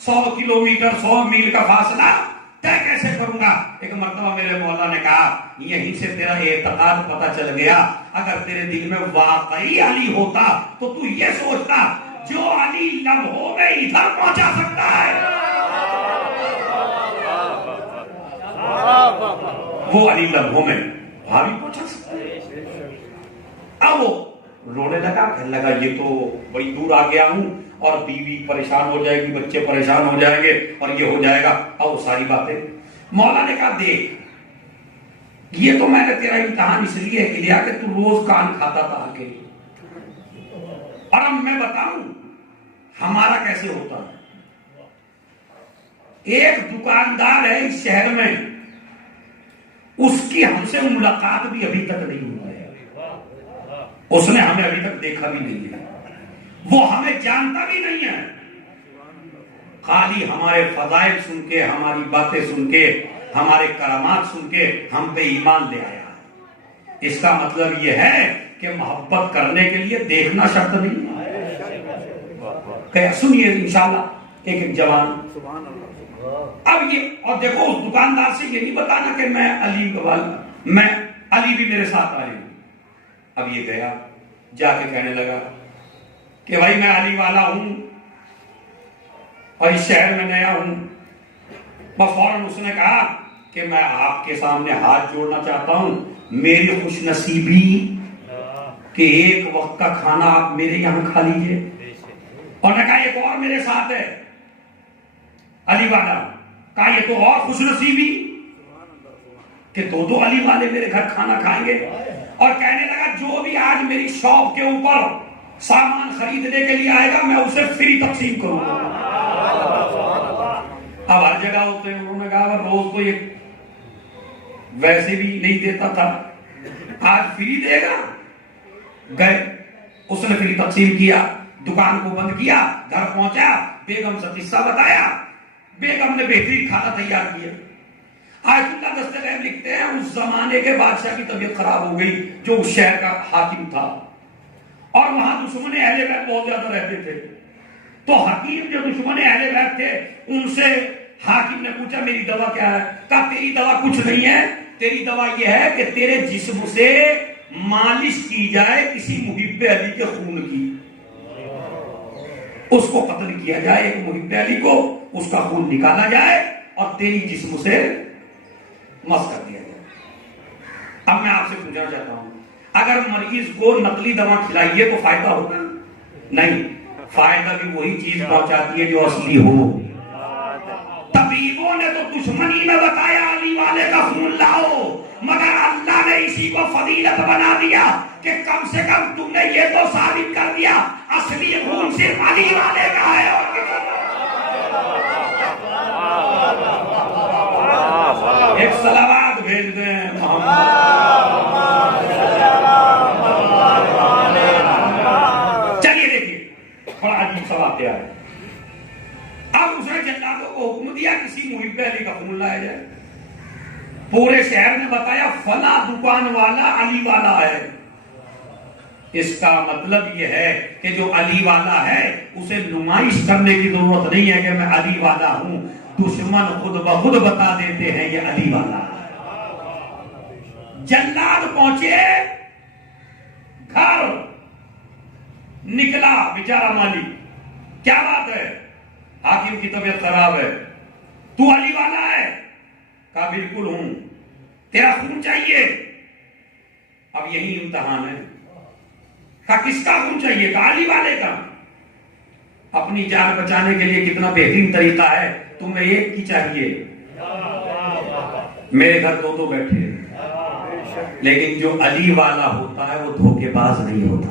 100 کلومیٹر 100 میل کا فاصلہ طے کیسے کروں گا. ایک مرتبہ میرے مولا نے کہا یہیں سے تیرا اعتقاد پتہ چل گیا, اگر تیرے دل میں واقعی علی ہوتا تو تو یہ سوچتا جو علی لمحوں میں ادھر پہنچا سکتا ہے وہ علی لمحوں میں وہاں بھی پہنچا سکتا ہے. اب وہ رونے لگا, کہنے لگا یہ تو بڑی دور آ گیا ہوں اور بیوی پریشان ہو جائے گی, بچے پریشان ہو جائیں گے اور یہ ہو جائے گا. اب وہ ساری باتیں مولا نے کہا دیکھ یہ تو میں نے تیرا امتحان اس لیے لیا کہ تو روز کان کھاتا تھا آ کے, اور اب میں بتاؤں ہمارا کیسے ہوتا ہے. ایک دکاندار ہے اس شہر میں, اس کی ہم سے ملاقات بھی ابھی تک نہیں ہوئی ہے, اس نے ہمیں ابھی تک دیکھا بھی نہیں ہے, وہ ہمیں جانتا بھی نہیں ہے. خالی ہمارے فضائل سن کے, ہماری باتیں سن کے ہمارے کرامات سن کے ہم پہ ایمان لے آیا ہے۔ اس کا مطلب یہ ہے کہ محبت کرنے کے لیے دیکھنا شرط نہیں ہے۔ سنیے انشاءاللہ ایک جوان، اب یہ، اور دیکھو اس دکاندار سے یہ نہیں بتانا کہ میں علی بھی میرے ساتھ آئے ہوں۔ اب یہ گیا، جا کے کہنے لگا کہ بھائی میں علی والا ہوں اور اس شہر میں نیا ہوں۔ فوراً اس نے کہا کہ میں آپ کے سامنے ہاتھ جوڑنا چاہتا ہوں، میری خوش نصیبی کہ ایک وقت کا کھانا آپ میرے یہاں کھا لیجئے۔ اور نے کہا ایک اور میرے ساتھ ہے علی والا، کہا یہ تو اور خوش نصیبی کہ دو علی والے میرے گھر کھانا کھائیں گے۔ اور کہنے لگا جو بھی آج میری شاپ کے اوپر سامان خریدنے کے لیے آئے گا میں اسے فری تقسیم کروں گا۔ اب ہر جگہ ہوتے ہیں، انہوں نے کہا روز تو یہ ویسے بھی نہیں دیتا تھا، آج فری دے گا۔ گئے، اس نے فری تقسیم کیا، دکان کو بند کیا، گھر پہنچا، بیگم سے قصہ بتایا، بیگم نے بہترین کھانا تیار کیا۔ آیت اللہ دستغیب لکھتے ہیں اس زمانے کے بادشاہ کی طبیعت خراب ہو گئی جو اس شہر کا حاکم تھا، اور وہاں دشمن اہل بیت بہت زیادہ رہتے تھے۔ تو حکیم جو دشمن اہل بیت تھے ان سے حاکم نے پوچھا میری دوا کیا ہے؟ کہا تیری دوا کچھ نہیں ہے، تیری دوا یہ ہے کہ تیرے جسم سے مالش کی جائے کسی محب علی کے خون کی، اس کو قتل کیا جائے، ایک محب علی کو اس کا خون نکالا جائے اور تیری جسم سے مس کر دیا جائے۔ اب میں آپ سے پوچھنا چاہتا ہوں، اگر مریض کو نقلی دوا کھلائیے تو فائدہ ہوگا؟ نہیں، فائدہ بھی وہی چیز پہنچاتی ہے جو اصلی ہو۔ طبیبوں نے تو دشمنی میں بتایا علی والے کا خون لاؤ، مگر اللہ نے اسی کو فضیلت بنا دیا کہ کم سے کم تم نے یہ تو ثابت کر دیا اصلی خون صرف علی والے کا ہے۔ اور ایک صلوات بھیج دیں چلیے دیکھیے بڑا عجیب سا واقعہ ہے۔ اب اس نے جلادوں کو حکم دیا کسی محب علی کا خون لایا جائے۔ پورے شہر نے بتایا فلاں دکان والا علی والا ہے۔ اس کا مطلب یہ ہے کہ جو علی والا ہے اسے نمائش کرنے کی ضرورت نہیں ہے کہ میں علی والا ہوں، دشمن خود بخود بتا دیتے ہیں یہ علی والا ہے۔ جلاد پہنچے گھر، نکلا بیچارہ مالی، کیا بات ہے؟ حاکم کی طبیعت خراب ہے، تو علی والا ہے؟ کہا بالکل ہوں، تیرا خون چاہیے؟ اب یہی امتحان ہے۔ کہا کس کا خون چاہیے؟ کہا علی والے کا۔ اپنی جان بچانے کے لیے کتنا بہترین طریقہ ہے، تمہیں ایک کی چاہیے، میرے گھر دو بیٹھے، لیکن جو علی والا ہوتا ہے وہ دھوکے باز نہیں ہوتا،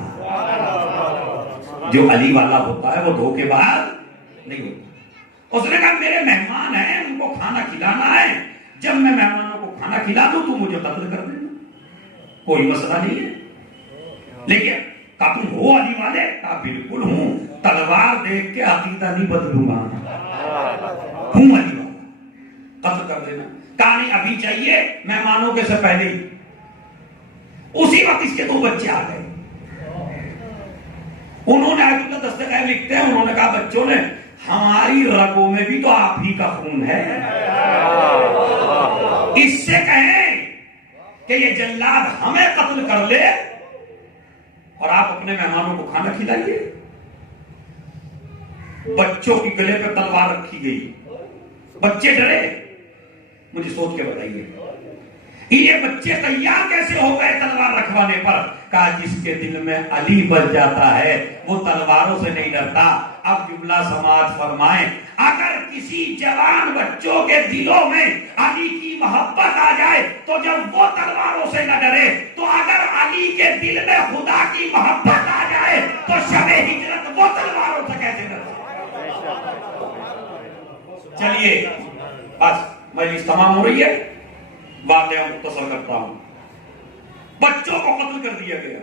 جو علی والا ہوتا ہے وہ دھوکے باز نہیں ہوتا۔ اس نے کہا میرے مہمان ہیں، ان کو کھانا کھلانا ہے، جب میں مہمانوں کو کھانا کھلا دوں تو مجھے قتل کر دینا، کوئی مسئلہ نہیں ہے۔ لیکن کہا تم ہو علی والے؟ کہا بالکل ہوں، تلوار دیکھ کے عقیدہ نہیں بدلوں گا، ہوں علی والا، قتل کر دینا۔ کہا نہیں ابھی چاہیے، مہمانوں کے سے پہلے ہی۔ اسی وقت اس کے دو بچے آ گئے، انہوں نے آیت اللہ دستغیب لکھتے ہیں، انہوں نے کہا بچوں نے ہماری رگوں میں بھی تو آپ ہی کا خون ہے، اس سے کہیں کہ یہ جلاد ہمیں قتل کر لے اور آپ اپنے مہمانوں کو کھانا کھلائیے۔ بچوں کی گلے پہ تلوار رکھی گئی، بچے ڈرے، مجھے سوچ کے بتائیے یہ بچے تیار کیسے ہو گئے تلوار رکھوانے پر؟ کہا جس کے دل میں علی بچ جاتا ہے وہ تلواروں سے نہیں ڈرتا۔ اب جملہ سماعت فرمائیں، اگر کسی جوان بچوں کے دلوں میں علی کی محبت آ جائے تو جب وہ تلواروں سے نہ ڈرے تو اگر علی کے دل میں خدا کی محبت آ جائے تو شب ہجرت وہ تلواروں سے کیسے ڈرے؟ چلیے بس مجلس تمام ہو رہی ہے، واقعہ مختصر کرتا ہوں۔ بچوں کو قتل کر دیا گیا،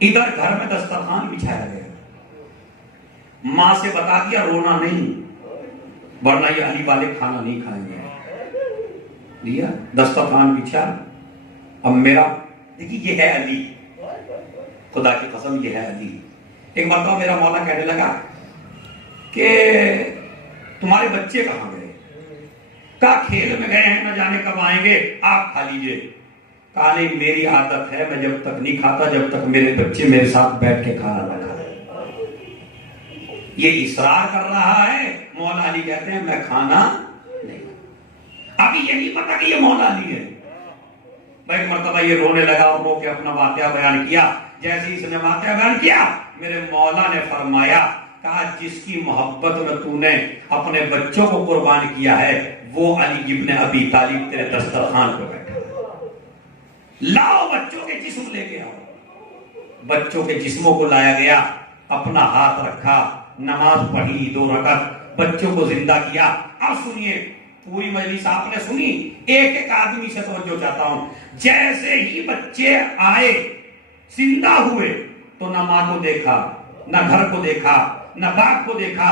ادھر گھر میں دسترخوان بچھایا گیا، ماں سے بتا دیا رونا نہیں ورنہ یہ علی والے کھانا نہیں کھائیں گے۔ لیا دسترخوان بچھا. اب میرا دیکھیے یہ ہے علی، خدا کی قسم یہ ہے علی. ایک مرتبہ میرا مولا کہنے لگا کہ تمہارے بچے کہاں گئے؟ کہا کھیل میں گئے ہیں، نہ جانے کب آئیں گے، آپ کھا لیجئے. کہا نہیں میری عادت ہے، میں جب تک نہیں کھاتا جب تک میرے بچے میرے ساتھ بیٹھ کے کھانا نہ کھائیں. یہ اصرار کر رہا ہے. مولا علی کہتے ہیں میں کھانا نہیں. ابھی یہ نہیں پتا کہ یہ مولا علی ہے. ایک مرتبہ یہ رونے لگا اور رو کے اپنا واقعہ بیان کیا. جیسے اس نے واقعہ بیان کیا میرے مولا نے فرمایا کہا جس کی محبت میں تو نے اپنے بچوں کو قربان کیا ہے وہ علی ابن ابی طالب تیرے دسترخوان پہ بیٹھا. لاؤ بچوں کے جسم لے کے آؤ. بچوں کے جسموں کو لایا گیا، اپنا ہاتھ رکھا، نماز پڑھی 2 رکعت، بچوں کو زندہ کیا. اب سنیے پوری مجلس آپ نے سنی، ایک ایک آدمی سے توجہ چاہتا ہوں. جیسے ہی بچے آئے زندہ ہوئے تو نہ ماں کو دیکھا، نہ گھر کو دیکھا، نہ باپ کو دیکھا،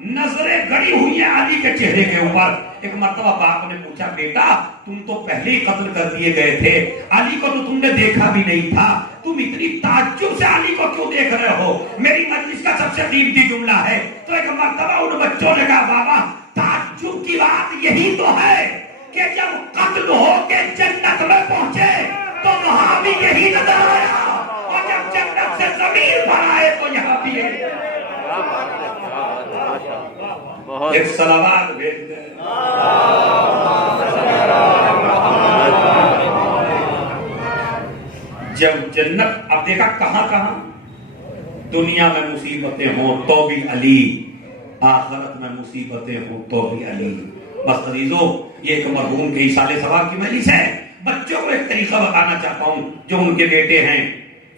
نظریں گڑی ہوئی ہیں علی کے چہرے کے اوپر. ایک مرتبہ باپ نے پوچھا بیٹا تم تو پہلے ہی قتل کر دیے گئے تھے، علی کو تو تم نے دیکھا بھی نہیں تھا، تم اتنی تعجب سے علی کو کیوں دیکھ رہے ہو؟ میری مجلس کا سب سے قیمتی جملہ ہے. تو ایک مرتبہ ان بچوں نے کہا بابا تعجب کی بات یہی تو ہے کہ جب قتل ہو کے جنت میں پہنچے تو وہاں بھی یہی نظر آیا، اور جب جنت سے زمین پر آئے تو یہاں بھی ایک صلوات بھیج دیں. جب جنت، اب دیکھا کہاں کہاں دنیا میں مصیبتیں ہوں تو بھی علی، آخرت میں مصیبتیں ہوں تو بھی علی. بس عزیزو یہ ایک مرحوم کے ایصال ثواب کی مجلس ہے. بچوں کو ایک طریقہ بتانا چاہتا ہوں جو ان کے بیٹے ہیں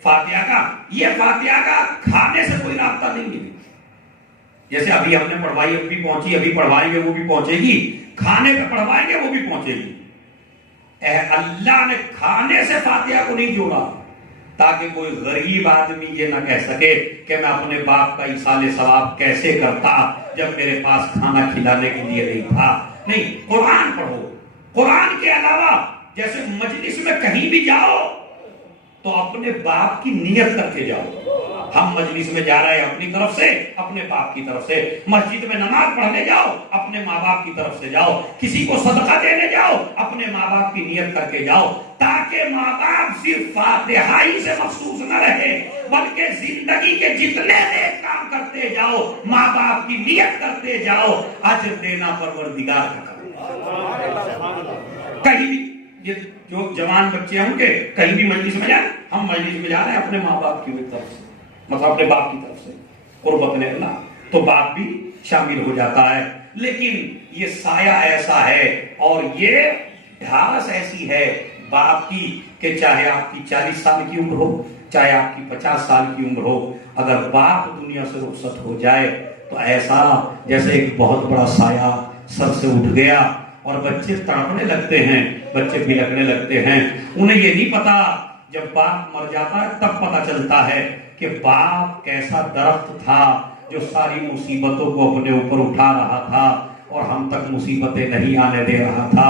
فاتحہ کا. یہ فاتحہ کا کھانے سے کوئی رابطہ نہیں ہے. جیسے ابھی ہم نے پڑھوائی ابھی پہنچی، ابھی پڑھوائیں گے وہ بھی پہنچے گی، کھانے پہ پڑھوائیں گے وہ بھی پہنچے گی. اللہ نے کھانے سے فاتحہ کو نہیں جوڑا تاکہ کوئی غریب آدمی یہ نہ کہہ سکے کہ میں اپنے باپ کا ایصال ثواب کیسے کرتا جب میرے پاس کھانا کھلانے کے لیے نہیں تھا. نہیں، قرآن پڑھو. قرآن کے علاوہ جیسے مجلس میں کہیں بھی جاؤ تو اپنے باپ کی نیت کر کے جاؤ. ہم مجلس میں جا رہے ہیں اپنی طرف سے، اپنے باپ کی طرف سے. مسجد میں نماز پڑھنے جاؤ اپنے ماں باپ کی طرف سے جاؤ. کسی کو صدقہ دینے جاؤ اپنے ماں باپ کی نیت کر کے جاؤ، تاکہ ماں باپ صرف فاتحہ ہی سے مخصوص نہ رہے بلکہ زندگی کے جتنے نیک کام کرتے جاؤ ماں باپ کی نیت کرتے جاؤ. اجر دینا پروردگار کا کام. کہیں بھی یہ جو جوان بچے ہوں گے کہیں بھی مجلس میں جائیں، ہم مجلس میں جا رہے ہیں اپنے ماں باپ کی طرف سے، مطلب اپنے باپ کی طرف سے قربت نکلا تو باپ بھی شامل ہو جاتا ہے. لیکن یہ سایہ ایسا ہے اور یہ ڈھارس ایسی ہے باپ کی کہ چاہے آپ کی 40 سال کی عمر ہو، چاہے آپ کی 50 سال کی عمر ہو، اگر باپ دنیا سے رخصت ہو جائے تو ایسا جیسے ایک بہت بڑا سایہ سر سے اٹھ گیا اور بچے تڑپنے لگتے ہیں، بچے بھلکنے لگتے ہیں. انہیں یہ نہیں پتا جب باپ مر جاتا ہے تب پتا چلتا ہے کہ باپ کیسا درخت تھا جو ساری مصیبتوں کو اپنے اوپر اٹھا رہا تھا اور ہم تک مصیبتیں نہیں آنے دے رہا تھا.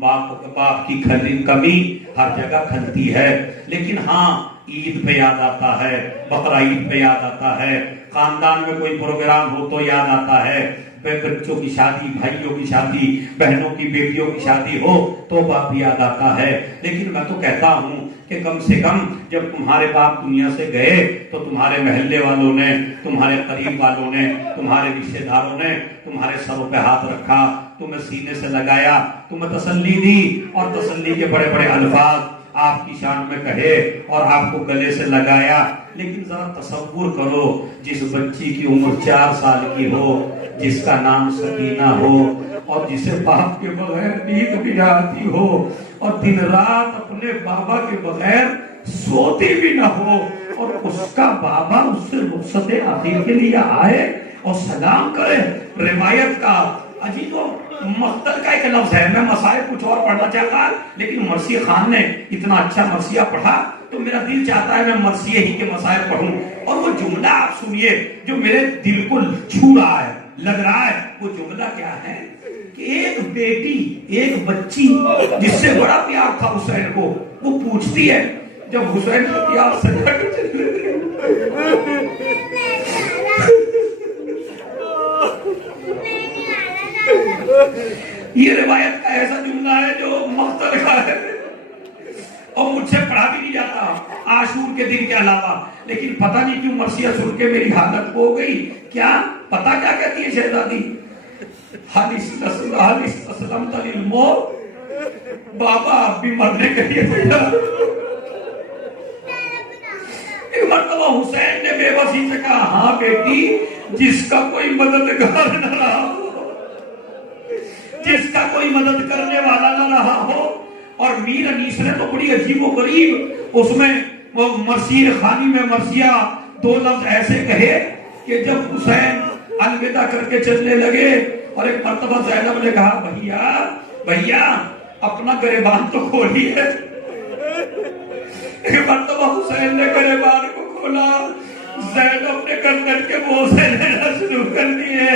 باپ کی کمی ہر جگہ کھلتی ہے، لیکن ہاں عید پہ یاد آتا ہے، بقرہ عید پہ یاد آتا ہے، خاندان میں کوئی پروگرام ہو تو یاد آتا ہے، بچوں کی شادی، بھائیوں کی شادی، بہنوں کی بیٹیوں کی شادی ہو تو باپ یاد آتا ہے. لیکن میں تو کہتا ہوں کہ کم سے کم جب تمہارے باپ دنیا سے گئے تو تمہارے محلے والوں نے، تمہارے قریب والوں نے، تمہارے رشتے داروں نے تمہارے سروں پہ ہاتھ رکھا، تمہیں سینے سے لگایا، تمہیں تسلی دی اور تسلی کے بڑے بڑے الفاظ آپ کی شان میں کہے اور آپ کو گلے سے لگایا. لیکن ذرا تصور کرو جس بچی کی عمر 4 سال کی ہو، جس کا نام سکینہ ہو اور جسے باپ کے بغیر نیند بھی نہ آتی ہو اور دن رات اپنے بابا کے بغیر سوتی بھی نہ ہو، اور اس کا بابا اس سے رخصت آخر کے لیے آئے اور سلام کرے. روایت کا عجیب مقتل کا ایک لفظ ہے، میں مسائل کچھ اور پڑھنا چاہتا لیکن مرثیہ خان نے اتنا اچھا مرثیہ پڑھا تو میرا دل چاہتا ہے میں مرثیہ ہی کے مسائل پڑھوں. اور وہ جملہ آپ سنیے جو میرے دل کو چھو رہا ہے، لگ رہا ہے. وہ جملہ کیا ہے کہ ایک بیٹی، ایک بچی جس سے بڑا پیار تھا حسین کو، وہ پوچھتی ہے جب حسین کو پیار سجا کے چلے یہ روایت کا ایسا جملہ ہے جو مقتل کا ہے اور مجھ سے پڑھا بھی نہیں جاتا عاشور کے دن کے علاوہ، لیکن پتہ نہیں کیوں مرثیہ سن کے میری حالت ہو گئی. کیا پتہ کیا کہتی ہے شہزادی؟ حال اسلمت للموت، بابا اب بھی مرنے کے لیے تیار. ایک مرتبہ حسین نے بے بسی سے کہا ہاں بیٹی، جس کا کوئی مددگار نہ رہا ہو، جس کا کوئی مدد کرنے والا نہ رہا ہو. اور میر انیس نے تو بڑی عجیب و غریب اس میں وہ مرثیہ خانی میں مرثیہ دو لفظ ایسے کہے کہ جب حسین الوداع کر کے چلنے لگے اور ایک مرتبہ زینب نے کہا بھیا اپنا گریبان تو کھولیے. ایک مرتبہ حسین نے گریبان کو کھولا، زینب نے گردن کے بوسے لینا شروع کر دیے.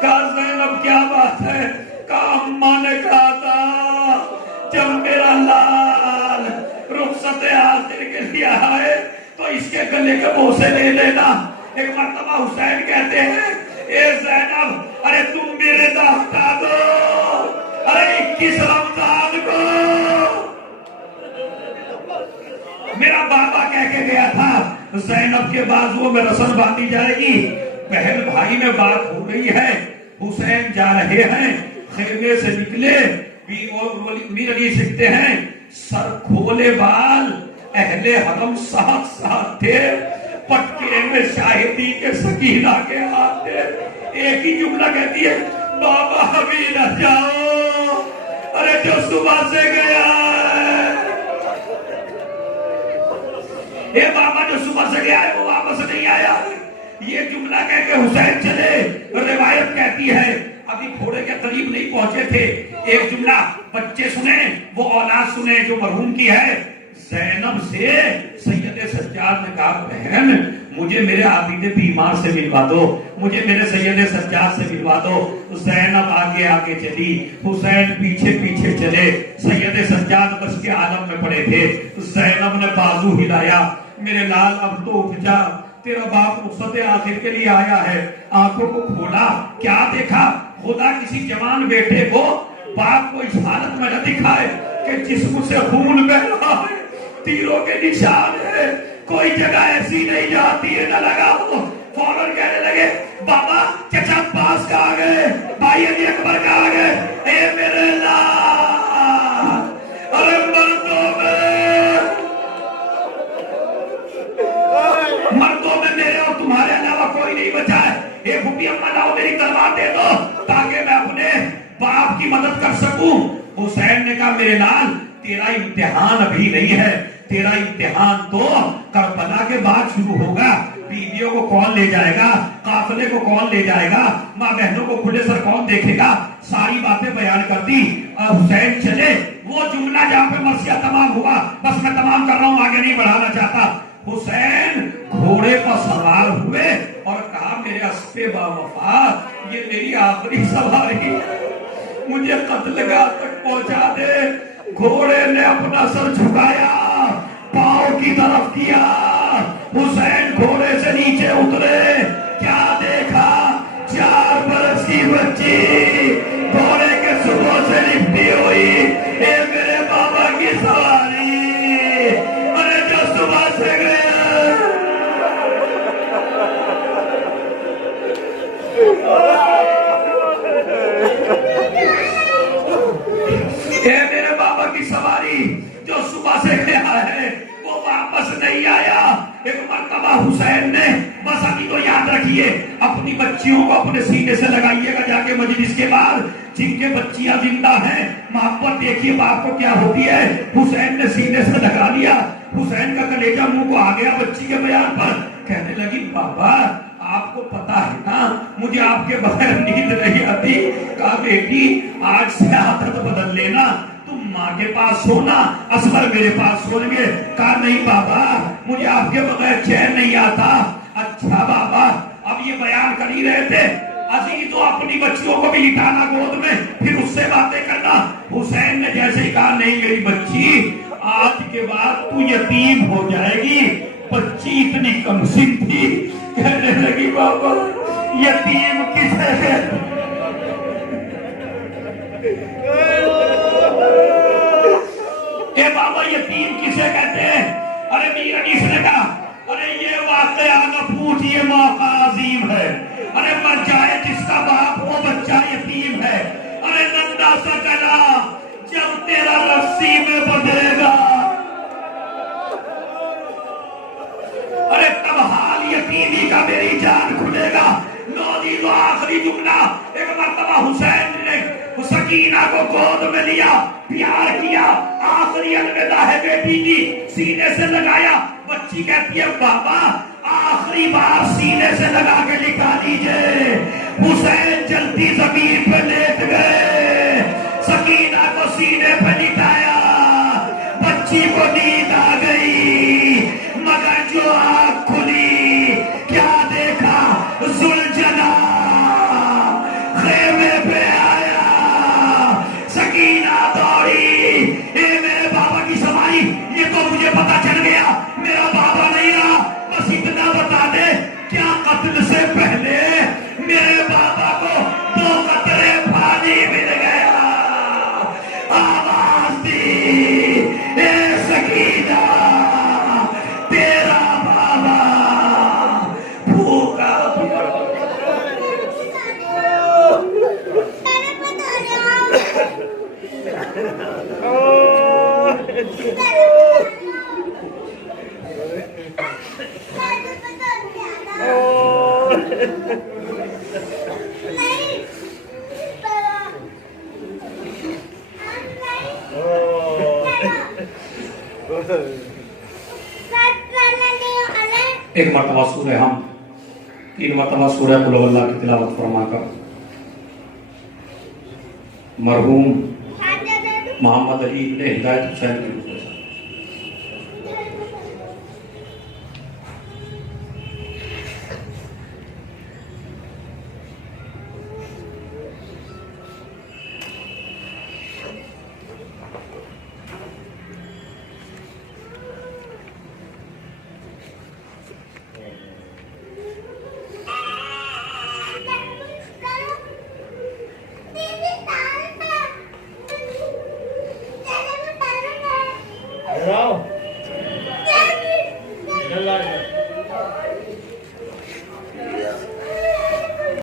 کہا زینب کیا بات ہے؟ کہا اماں نے کہا تھا جب میرا لال رخصت آخر کے لیے آئے تو اس کے گلے کے بوسے لے لینا. ایک مرتبہ حسین کہتے ہیں اے زینب، ارے تم میرے داغ دو، ارے 21 رمضان کو میرا بابا کہہ کے گیا تھا زینب کے بازوؤں میں رسن باندھی جائے گی. بہن بھائی میں بات ہو رہی ہے، حسین جا رہے ہیں، خیمے سے نکلے، میر علی سکھتے ہیں سر کھولے بال، اہل حرم ساتھ ساتھ تھے، پٹکے میں شاہدی کے سکینہ کے ہاتھ تھے. ایک ہی جملہ کہتی ہے بابا ابھی نہ جاؤ، ارے جو صبح سے گیا ہے، اے بابا جو صبح سے گیا ہے وہ واپس نہیں آیا. یہ جملہ کہہ کے حسین چلے. روایت کہتی ہے ابھی گھوڑے کے قریب نہیں پہنچے تھے، ایک جملہ بچے سنیں، وہ اولاد سنیں جو مرحوم کی ہے. زینب سے سید سجاد نے کہا بہن مجھے میرے عابد بیمار سے ملوا دو، مجھے میرے سید سجاد سے ملوا دو. زینب آگے آگے چلی، حسین پیچھے پیچھے چلے. سید سجاد بس کے عالم میں پڑے تھے. زینب نے بازو ہلایا، میرے لال اب تو اٹھ جا، تیرا باپ رخصت آخر کے لیے آیا ہے. آنکھوں کو کھولا، کیا دیکھا؟ خدا کسی جوان بیٹے کو باپ کو اس حالت میں نہ دکھائے کہ جسم سے خون بہ رہا ہے، تیروں کے نشان ہے، کوئی جگہ ایسی نہیں جہاں تیر نہ لگا ہو. فوراً کہنے لگے بابا چچا عباس کا آ گئے، بھائی علی اکبر کا آ گئے. اے میرے لال، ارے مردوں میں میرے اور تمہارے علاوہ کوئی نہیں بچا ہے. اے پھوپھی اماں لاؤ میری تلوار دے دو تاکہ میں اپنے باپ کی مدد کر سکوں. حسین نے کہا میرے لال تیرا امتحان ابھی نہیں ہے، تیرا امتحان تو کربلا کے بعد شروع ہوگا. بیویوں کو کون لے جائے گا، قافلے کو کون لے جائے گا، ماں بہنوں کو کھلے سر کون دیکھے گا. ساری باتیں بیان کر دی. حسین چلے. وہ جملہ جہاں پہ مرثیہ تمام ہوا، بس میں تمام کر رہا ہوں، آگے نہیں بڑھانا چاہتا. حسین گھوڑے پر سوار ہوئے اور کہا میرے اسپے با وفا، یہ میری آخری سواری ہے، مجھے قتل گاہ تک پہنچا دے. گھوڑے نے اپنا سر جھکایا، پاؤں کی طرف کیا. حسین گھوڑے سے نیچے اترے. کیا دیکھا؟ 4 برس کی بچی گھوڑے کے سروں سے لپٹی ہوئی. اے میرے بابا کی سواری، ارے جو صبح سے گیا. اے میرے بابا کی سواری جو صبح سے گیا ہے وہ واپس نہیں آیا. ایک مرتبہ حسین نے، بس ابھی تو یاد رکھیے اپنی بچیوں کو اپنے سینے سے لگائیے گا جا کے مجلس کے بعد. جن کے بچیاں زندہ ہیں محبت دیکھیے باپ کو کیا ہوتی ہے. حسین نے سینے سے لگا لیا. حسین کا کلیجہ منہ کو آ گیا بچی کے بیان پر. کہنے لگی بابا آپ کو پتا ہے نا مجھے آپ کے بغیر نیند نہیں آتی. کہا بیٹی آج سے عادت بدل لینا، تم ماں کے پاس سونا، اصغر میرے پاس سو گے. کہا نہیں بابا مجھے آپ کے بغیر چین نہیں آتا. اچھا بابا، اب یہ بیان کر ہی رہے تھے. عزیزوں اپنی بچیوں کو بھی لٹانا گود میں، پھر اس سے باتیں کرنا۔ حسین نے جیسے ہی کہا نہیں میری بچی آج کے بعد تو یتیم ہو جائے گی، بچی اتنی کم سن تھی کہنے لگی بابا یتیم کسے کہتے ہیں؟ اے بابا یتیم کسے کہتے ہیں؟ ارے میر انیس نے کہا ارے یہ واقعہ نہ پوچھ، یہ موقع عظیم ہے۔ ارے مر جائے جس کا باپ وہ بچہ یتیم ہے۔ ارے نندا سا چلا جب تیرا رسی میں بدلے گا، ارے تب حال یتیمی کا میری جان کھلے گا۔ لودی تو آخری جملہ، ایک مرتبہ حسین نے سکینہ کو گود میں لیا، پیار کیا، آخری الوداع ہے بیٹی کی سینے سے لگایا۔ بچی کہتی ہے بابا آخری بار سینے سے لگا کے لکھا دیجئے۔ حسین جلدی زمین پہ لیٹ گئے، سکینہ کو سینے پہ لٹایا، بچی کو نیند آ گئی، مگر جو آنکھ کھلی کیا دیکھا؟ ذوالجلال خیمے پہ آیا۔ سکینہ دوڑی، اے میرے بابا کی سمائی، یہ تو مجھے پتا چل گیا میرا بابا نہیں رہا، بس اتنا بتا دے کیا قتل سے پہلے میرے بابا کو 2 قطرے پانی مل گیا؟ آواز دی اے سکینہ تیرا بابا بھوکا ایک مرتبہ سورہ ہم 3 مرتبہ سورہ قل هو اللہ کی تلاوت فرما کر مرحوم محمد علی ابن ہدایت حسین کی